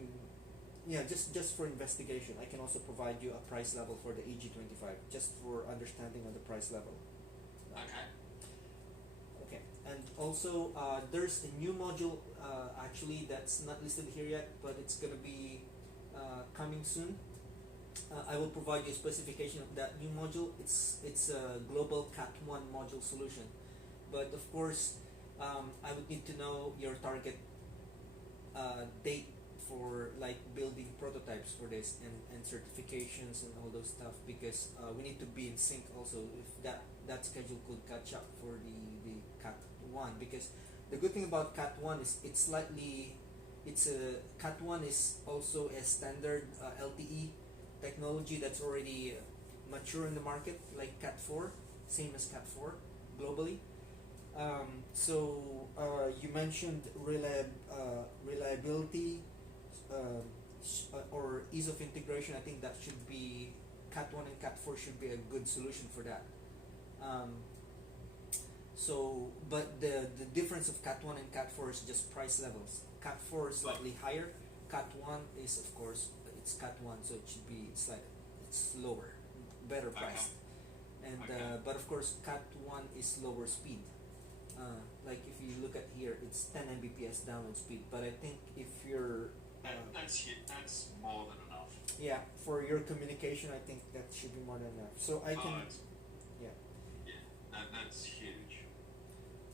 just for investigation, I can also provide you a price level for the EG25, just for understanding of the price level. Okay, and also there's a new module actually that's not listed here yet, but it's gonna be coming soon. I will provide you a specification of that new module. It's a global Cat1 module solution, but of course I would need to know your target date for like building prototypes for this and certifications and all those stuff, because we need to be in sync also if that schedule could catch up for the Cat1, because the good thing about Cat1 is Cat1 is also a standard LTE technology that's already mature in the market, like Cat4, same as Cat4. globally. You mentioned reliability or ease of integration. I think that should be Cat 1 and Cat 4 should be a good solution for that. But the difference of Cat 1 and Cat 4 is just price levels. Cat 4 is slightly higher. Cat 1 is, of course, it's Cat 1, so it's lower, better priced. And but of course, Cat 1 is lower speed. Like if you look at here, it's 10 Mbps download speed. But I think if you're that's more than enough. yeah, for your communication, I think that should be more than enough. So I can That's huge.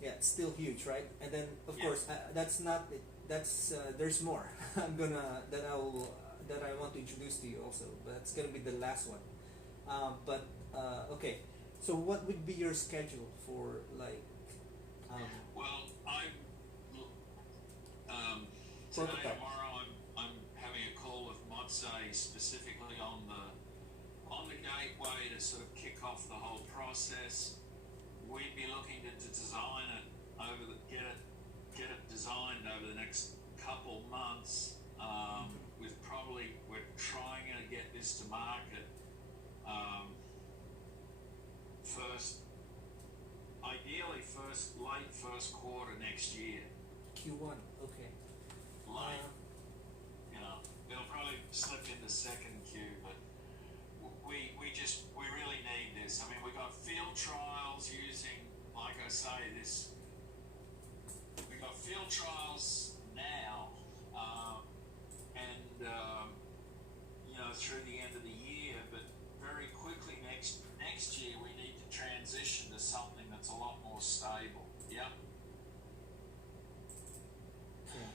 yeah, it's still huge, right? And then of course that's not it. That's there's more. that I want to introduce to you also, but that's gonna be the last one. Okay. So what would be your schedule for like? Well, today, Prototype. tomorrow, I'm having a call with Motsei specifically on the gateway to sort of kick off the whole process. We'd be looking to design it get it designed over the next couple months. We're trying to get this to market late first quarter next year. Q1, okay. Late, it'll probably slip into second Q, but we really need this. I mean, we got field trials using, like I say, we got field trials now, through the end of the year, but very quickly next year we need to transition to something that's a lot more stable. Yeah. Okay.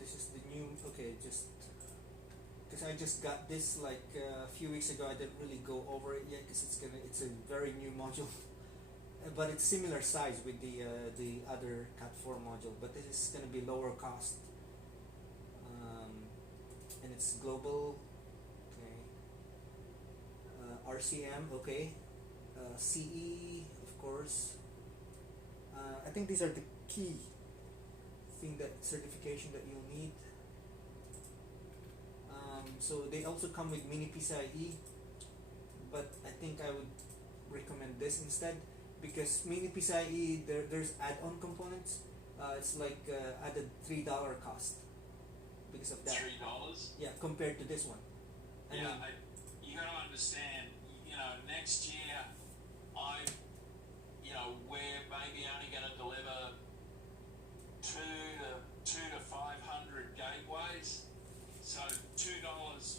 This is the new. Okay, just because I just got this like a few weeks ago. I didn't really go over it yet because it's a very new module, but it's similar size with the other Cat 4 module. But this is gonna be lower cost, and it's global. Okay. RCM. Okay. CE, of course. I think these are the key certification that you'll need. So they also come with mini PCIe, but I think I would recommend this instead because mini PCIe there's add-on components. It's like added $3 cost because of that. $3? Yeah, compared to this one. You got to understand. Next year, we're maybe only going to deliver 2 to 500 gateways. So $2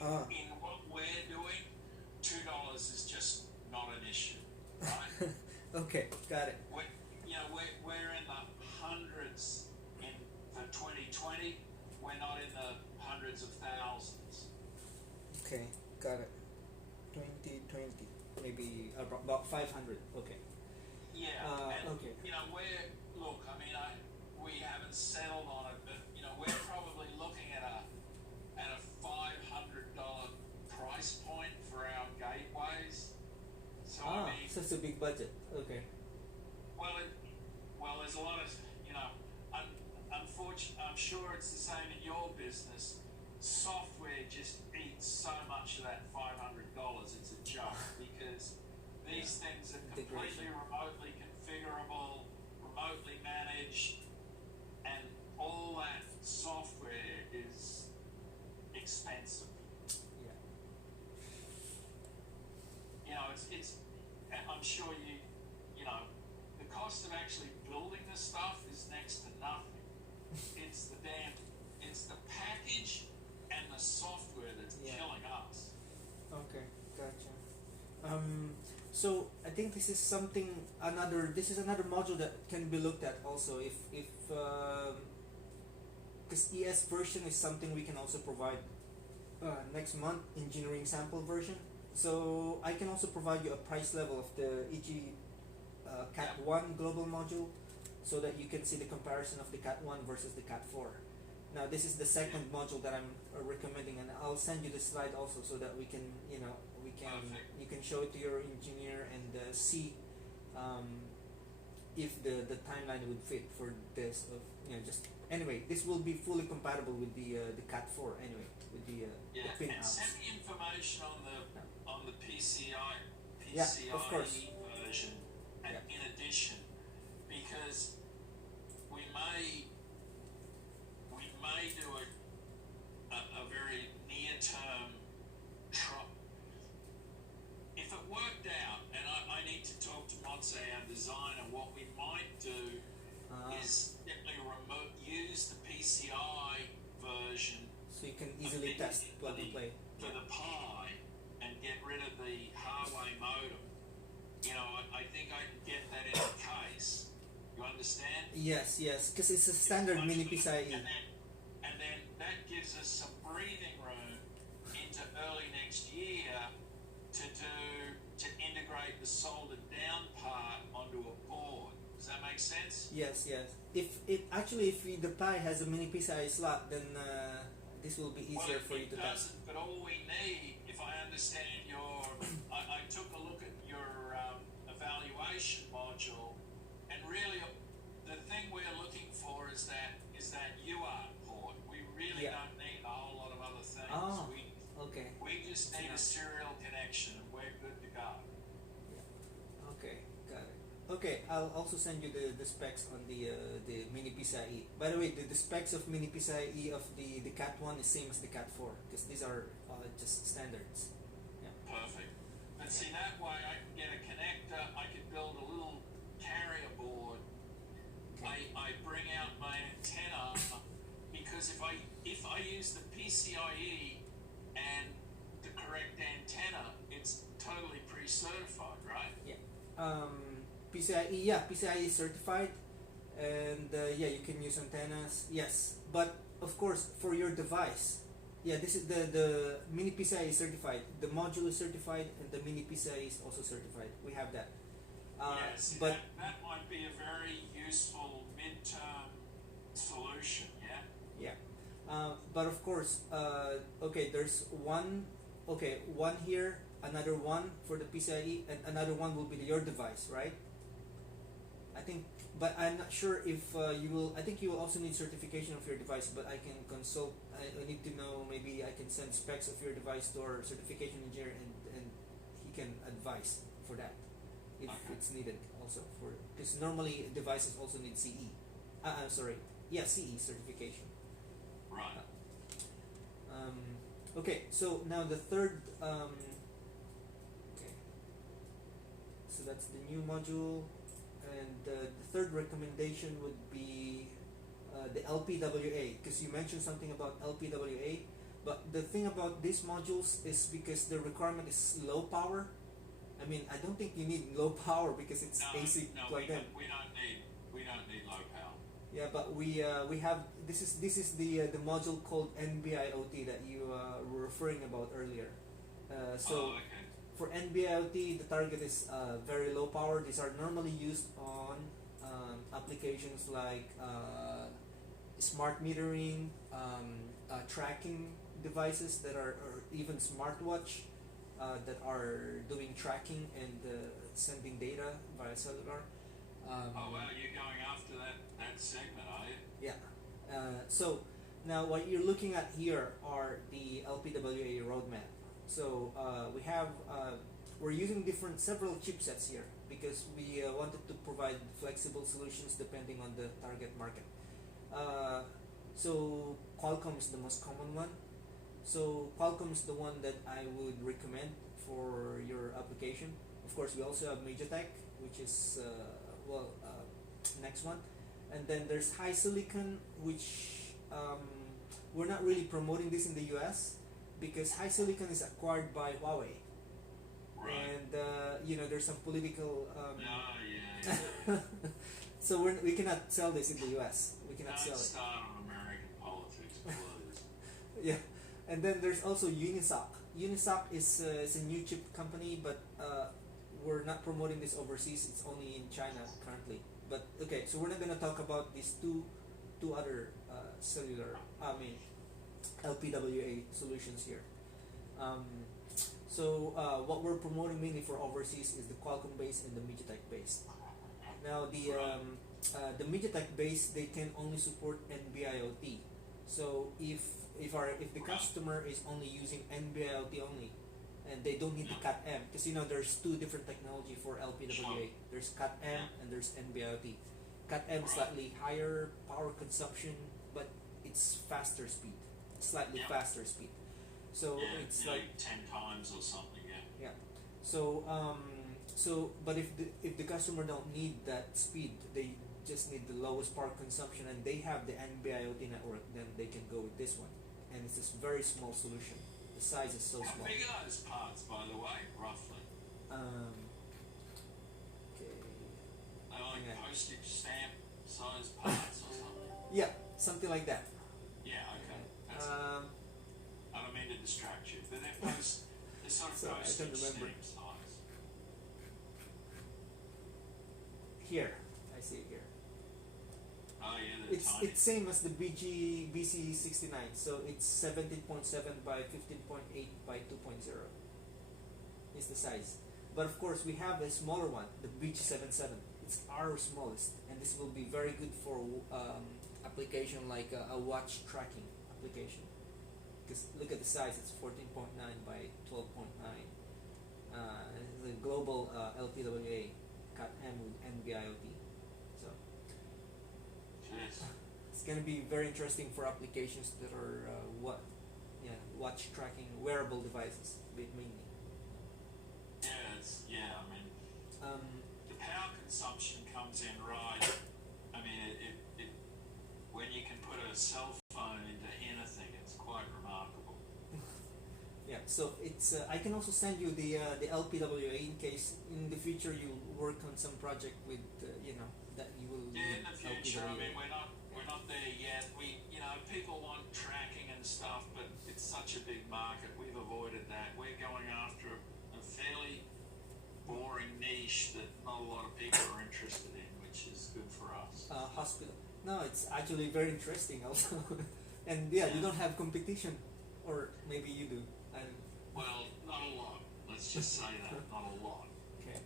in what we're doing, $2 is just not an issue, right? Okay, got it. We're in the hundreds for 2020. We're not in the hundreds of thousands. Okay, got it. 2020, maybe about 500. Okay. Yeah. Okay. We haven't settled on it, but we're probably looking at a $500 price point for our gateways. So so it's a big budget. Okay. Well, there's a lot of unfortunately, I'm sure it's the same in your business. Software just eats so much of that $500. It's a joke because these things are completely remotely configurable, remotely managed, and all that software is expensive. Yeah. It's I'm sure the cost of actually building this stuff is next to nothing. It's the package and the software that's killing us. Okay, gotcha. So I think this is another module that can be looked at also if because ES version is something we can also provide next month, engineering sample version. So I can also provide you a price level of the EG Cat 1 global module so that you can see the comparison of the Cat 1 versus the Cat 4. Now this is the second module that I'm recommending, and I'll send you the slide also so that we can you can show it to your engineer and see if the timeline would fit for this. Of just anyway, this will be fully compatible with the Cat 4 anyway, with the pin and outs. send me information on the PCI Yeah, of course. version, and in addition, because we may do a very near term if it worked out, and I need to talk to Motse, our designer. What we might do is simply use the PCI version So you can easily test, plug and play. for the Pi and get rid of the Huawei modem. I think I can get that in a case. You understand? Yes, because it's a standard mini PCIe. And then that gives us some breathing room into early next year to integrate the soldered down part onto a board. Does that make sense? Yes. If the Pi has a mini PCIe slot, then this will be easier for you to test. But all we need, if I understand I took a look at your evaluation module, and really the thing we're looking for is that UART port. We really don't need a whole lot of other things. Oh, okay. We just need a serial connection, and we're good to go. Okay, got it. Okay, I'll also send you the specs on the mini PCIe. By the way, the specs of mini PCIe of the Cat 1 is same as the Cat 4, because these are just standards. Perfect. But see, that way I can get a connector, I can build a little carrier board. I bring out my antenna, because if I use the PCIe and the correct antenna, it's totally pre-certified, right? PCIe is certified, and you can use antennas. Yes, but of course for your device, this is the mini PCIe is certified. The module is certified, and the mini PCIe is also certified. We have that. Yes, but that might be a very useful midterm solution. but of course, there's one here, another one for the PCIe, and another one will be your device, right? I think, but I'm not sure if you will. I think you will also need certification of your device, but I can consult. I need to know. Maybe I can send specs of your device to our certification engineer, and he can advise for that if it's needed also, for because normally devices also need CE. CE certification. Right. Okay, so now the third. So that's the new module, and the third recommendation would be the LPWA, because you mentioned something about LPWA. But the thing about these modules is because the requirement is low power. I mean, I don't think you need low power because it's AC plugged in. We don't need low power. Yeah, but we have this is the module called NB-IoT that you were referring about earlier. For NB-IoT, the target is very low power. These are normally used on applications like smart metering, tracking devices that are, or even smartwatch that are doing tracking and sending data via cellular. You're going after that segment, are you? Yeah. So now what you're looking at here are the LPWA roadmap. So we're using several chipsets here because we wanted to provide flexible solutions depending on the target market. So Qualcomm is the most common one. So Qualcomm is the one that I would recommend for your application. Of course, we also have MediaTek, which is next one, and then there's HiSilicon, which we're not really promoting this in the US because HiSilicon is acquired by Huawei. Right. And there's some political Yeah. so we cannot sell this in the US. We cannot sell Don't it. start on American politics, please. Yeah, and then there's also Unisoc. Unisoc is a new chip company, but we're not promoting this overseas. It's only in China currently. But okay, so we're not gonna talk about these two other LPWA solutions here. So what we're promoting mainly for overseas is the Qualcomm base and the MediaTek base. Now the MediaTek base, they can only support NB-IoT. So if the customer is only using NB-IoT only, and they don't need the CAT-M, because there's two different technology for LPWA. There's CAT-M and there's NB-IoT. CAT-M slightly higher power consumption, but it's faster speed, slightly faster speed. So it's nearly like 10 times or something. Yeah. So but if the customer don't need that speed, they just need the lowest power consumption, and they have the NB-IoT network, then they can go with this one. And it's this very small solution. The size is so How small. big are those parts, by the way, roughly? Okay. Are they like Yeah. postage stamp size parts or something? Yeah, something like that. Yeah, okay. That's, I don't mean to distract you, but they're sort of So, I don't postage remember. stamp size. Here, I see it here. Oh yeah, they're It's tiny. same as the BC69, so it's 17.7 by 15.8 by 2.0 is the size. But of course we have a smaller one, the BG77. It's our smallest, and this will be very good for application like a watch tracking application. Because look at the size, it's 14.9 by 12.9. The global LPWA CAT-M with NB-IoT. So Jeez. it's going to be very interesting for applications that are watch tracking wearable devices mainly. Yeah, I mean, the power consumption comes in right. I mean, it when you can put a cell phone into anything, it's quite remarkable. Yeah, so it's I can also send you the LPWA in case in the future you work on some project with that you will Yeah, in need the future, I mean, LPWA. we're not there yet. People want tracking and stuff, but it's such a big market. We've avoided that. We're going after a fairly boring niche that not a lot of people are interested in, which is good for us. Hospital. No, it's actually very interesting also. And you don't have competition, or maybe you do. Well, not a lot. Let's just say that, not a lot. Okay.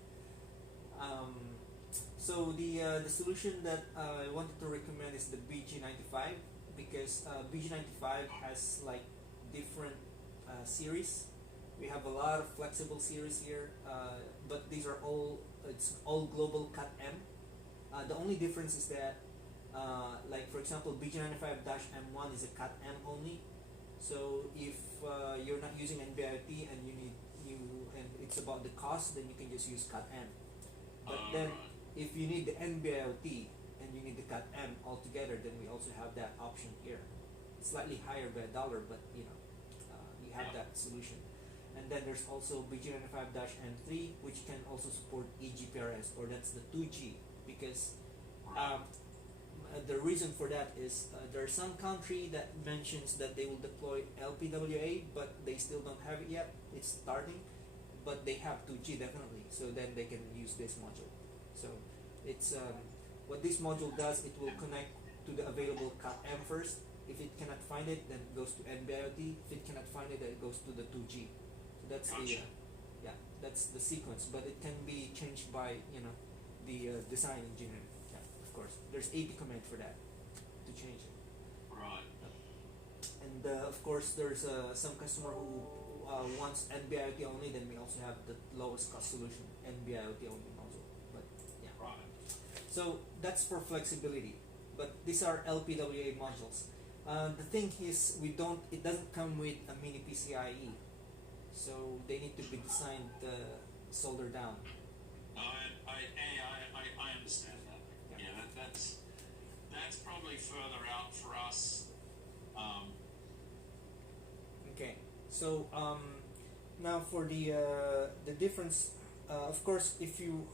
So the solution that I wanted to recommend is the BG95, because BG95 has like different series. We have a lot of flexible series here, but these are it's all global CAT-M. The only difference is that like for example BG95-M1 is a CAT-M only. So if you're not using NB-IoT and and it's about the cost, then you can just use CAT-M. But then if you need the NB-IoT and you need the CAT-M altogether, then we also have that option here. It's slightly higher by $1, but you have that solution. And then there's also BG95-M3, which can also support eGPRS, or that's the 2G, because the reason for that is there's some country that mentions that they will deploy LPWA, but they still don't have it yet. It's starting, but they have 2G definitely, so then they can use this module. So it's what this module does, it will connect to the available CAT-M first. If it cannot find it, then it goes to NB-IoT. If it cannot find it, then it goes to the 2G. So that's Gotcha. that's the sequence, but it can be changed by the design engineer. Yeah, of course. There's API command for that to change it. Right. And of course, there's some customer who wants NB-IoT only. Then we also have the lowest cost solution, NB-IoT only module. But yeah. Right. So that's for flexibility. But these are LPWA modules. The thing is, it doesn't come with a mini PCIe, so they need to be designed soldered down. I understand that. Yeah, that's probably further out for us. Okay, so now for the difference, of course, if you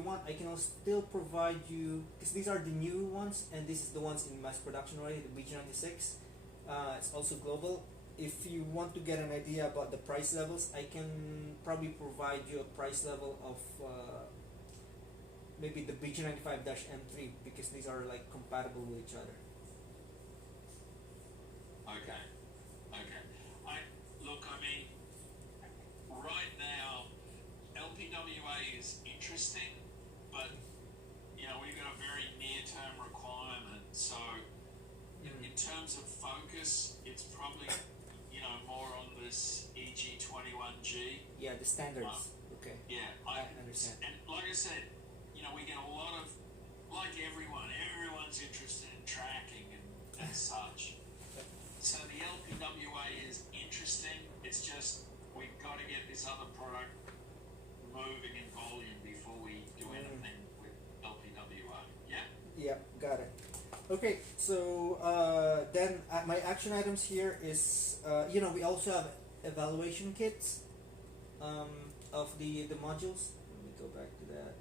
want, I can still provide you, because these are the new ones, and this is the ones in mass production already, the BG96. It's also global. If you want to get an idea about the price levels, I can probably provide you a price level of maybe the BG95-M3, because these are like compatible with each other. Okay. I mean, interesting, but you know we've got a very near-term requirement. So in terms of focus, it's probably more on this EG21G. Yeah, the standards. Okay. Yeah, I understand. And like I said, we get a lot of, like everyone's interested in tracking and such. So the LPWA is interesting. It's just we've got to get this other product moving in volume before we do anything with LPWA. Yeah? Yeah, got it. Okay, so then my action items here is, we also have evaluation kits of the modules. Let me go back to that.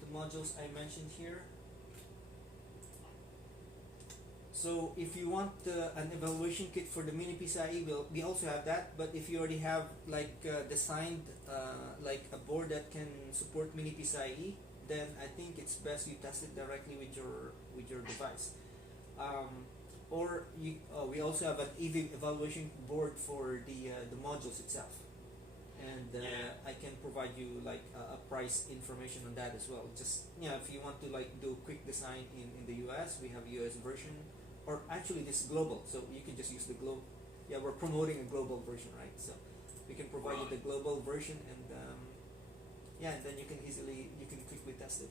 The modules I mentioned here. So if you want an evaluation kit for the mini PCIe, we also have that. But if you already have designed like a board that can support mini PCIe, then I think it's best you test it directly with your device. We also have an EV evaluation board for the modules itself, and I can provide you a price information on that as well. Just if you want to do quick design in the US, we have US version, or actually this global, so you can just use the global. Yeah, we're promoting a global version, right? So we can provide you the global version, and and then you can quickly test it.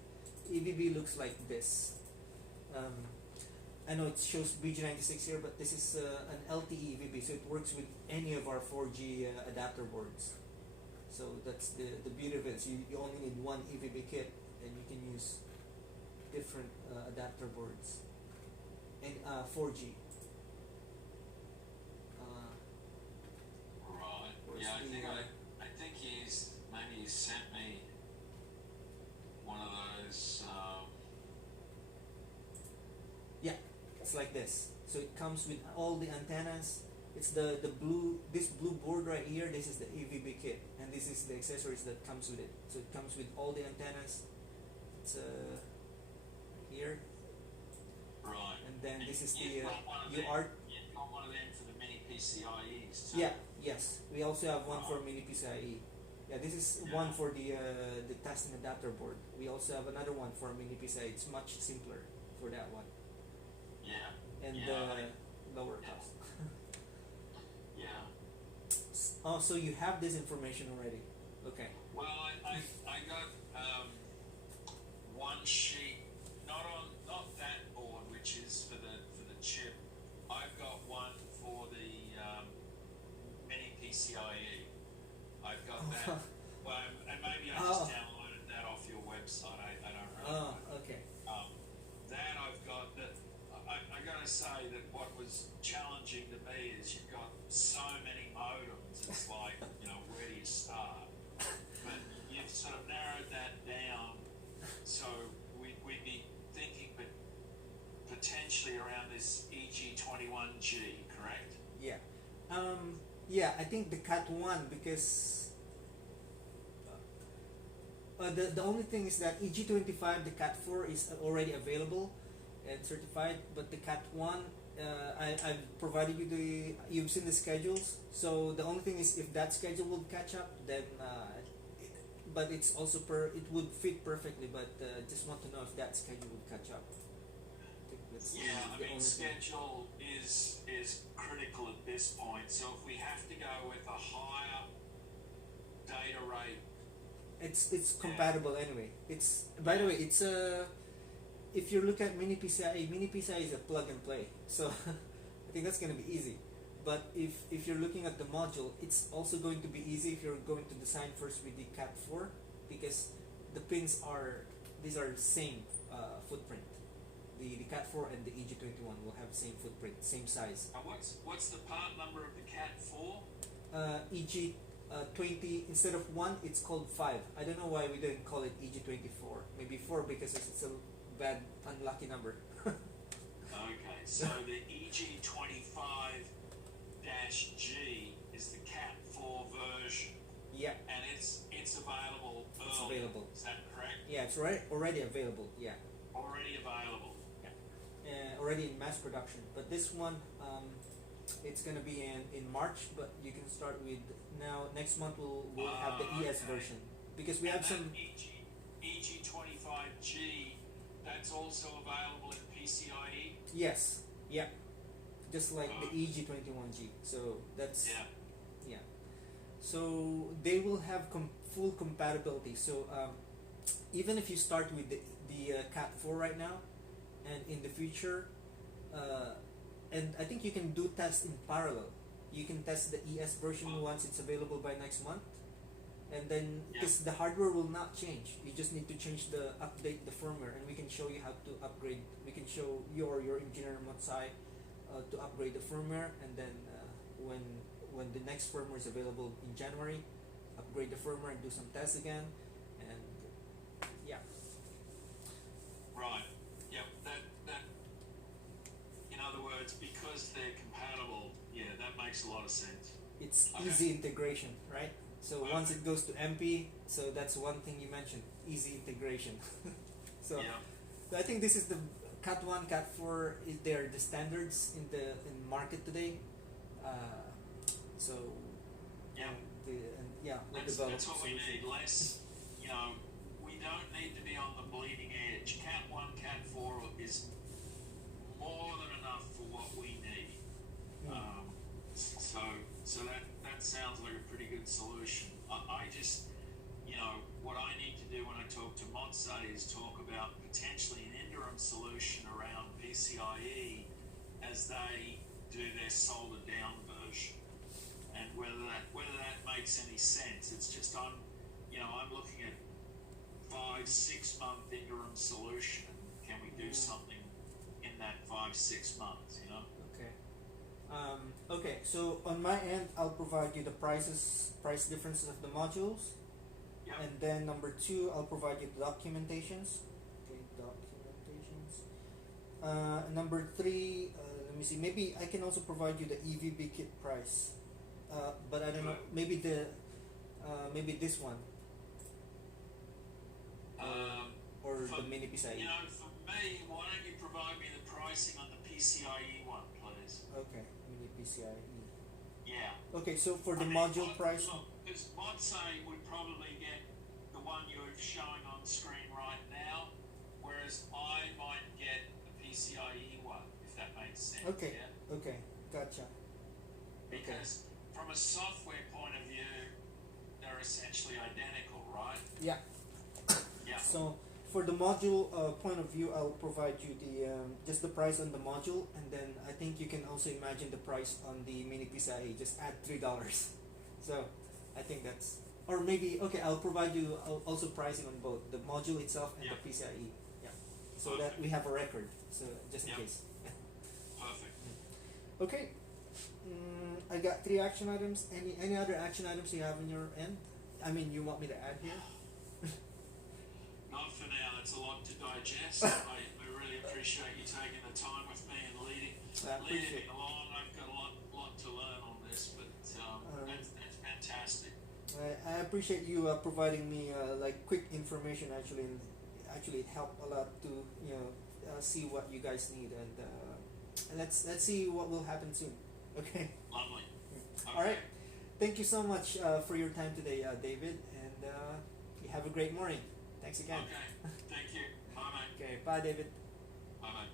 EVB looks like this. I know it shows BG96 here, but this is an LTE EVB, so it works with any of our 4G adapter boards. So that's the beauty of it. So you only need one EVB kit, and you can use different adapter boards. And 4G. Right. Yeah, I think he's sent me one of those. Yeah, it's like this. So it comes with all the antennas. It's this blue board right here. This is the EVB kit, and this is the accessories that comes with it. So it comes with all the antennas. It's here. Right. And then this is the You've got one of them for the mini PCIEs too. Yeah. Yes. We also have one for mini PCIe. Yeah, this is one for the test and adapter board. We also have another one for mini PCIe. It's much simpler for that one. Yeah. And lower cost. Yeah. Oh, so you have this information already. Okay. Well, I got one sheet, not that board, which is for the chip. I've got one for the mini PCIe. I've got that. Well, and maybe I just downloaded that off your website. I don't know. Oh, okay. That I've got. That I gotta say that what was challenging to me is you've got so many modems. It's like where do you start? But you've sort of narrowed that down. So we'd be thinking, but potentially around this EG21G, correct? Yeah. Yeah, I think the Cat1, because the only thing is that EG25, the Cat4 is already available and certified, but the Cat1, I've provided you you've seen the schedules, so the only thing is if that schedule would catch up, then but it's also it would fit perfectly, but just want to know if that schedule would catch up. I mean, schedule is critical at this point. So if we have to go with a higher data rate, it's compatible anyway. It's by the way, it's if you look at mini PCIe is a plug and play. So I think that's going to be easy. But if you're looking at the module, it's also going to be easy if you're going to design first with the Cat4, because the pins are the same footprint. The Cat4 and the EG21 will have the same footprint, same size. And what's the part number of the Cat4? EG20, instead of 1, it's called 5. I don't know why we didn't call it EG24. Maybe 4 because it's a bad, unlucky number. Okay, so the EG25-G is the Cat4 version. Yeah. And it's available early. It's available. Is that correct? Yeah, it's already available. Yeah. Already available. Already in mass production. But this one, it's gonna be in March, but you can start with now. Next month we'll have the ES Okay. version because we And have that some. EG25G, that's also available in PCIe. Yes, yeah, just like the Oh. EG21G. So that's Yeah. yeah. So they will have full compatibility. So even if you start with the Cat 4 right now, and in the future, and I think you can do tests in parallel. You can test the ES version once it's available by next month, and then because the hardware will not change, you just need to change update the firmware, and we can show you how to upgrade. We can show your engineer Motsai to upgrade the firmware, and then when the next firmware is available in January, upgrade the firmware and do some tests again, and yeah. Right. Yep. That. In other words, because they're compatible, yeah, that makes a lot of sense. It's Okay. easy integration, right? So once it goes to MP, so that's one thing you mentioned, easy integration. so, Yeah. so I think this is the Cat 1, Cat 4. They're the standards in the market today. So Yeah. we'll That's develop what we solutions. need. Less, we don't need to be on the bleeding edge. Cat 1, Cat 4 is more than enough for what we need. So that sounds like a pretty good solution. I just, what I need to do when I talk to Motsai is talk about potentially an interim solution around PCIe as they do their soldered down version, and whether that makes any sense. It's just I'm looking at 5-6 month interim solution. Can we do something in that 5-6 months? Okay. Okay. So on my end, I'll provide you the price differences of the modules, Yep. and then number 2, I'll provide you the documentations. Okay, documentations. Number 3, let me see. Maybe I can also provide you the EVB kit price, but I don't know. Maybe maybe this one or For- the mini PCIe. For me, why don't you provide me the pricing on the PCIe one, please? Okay, mini PCIe. Yeah. Okay, so for the module price. Because Motsai would probably get the one you're showing on screen right now, whereas I might get the PCIe one, if that makes sense. Okay. Yeah? Okay, gotcha. Because from a software point of view, they're essentially identical, right? Yeah. Yeah. So for the module point of view, I'll provide you just the price on the module, and then I think you can also imagine the price on the mini PCIe. Just add $3. So I think that's, or maybe I'll provide you also pricing on both the module itself and Yeah. the PCIe. Yeah. So that we have a record. So just in Yeah. case. Perfect. Okay. I got 3 action items. Any other action items you have on your end? I mean, you want me to add here? Not for now. It's a lot to digest. I really appreciate you taking the time with me and leading I appreciate me along. I've got a lot to learn on this, but that's fantastic. I appreciate you providing me like quick information. Actually, and actually it helped a lot to see what you guys need, and let's see what will happen soon. Okay. Lovely. Okay. All right. Thank you so much for your time today, David, and you have a great morning. Thanks again. Okay. Thank you. Bye, mate. Okay. Bye, David. Bye, mate.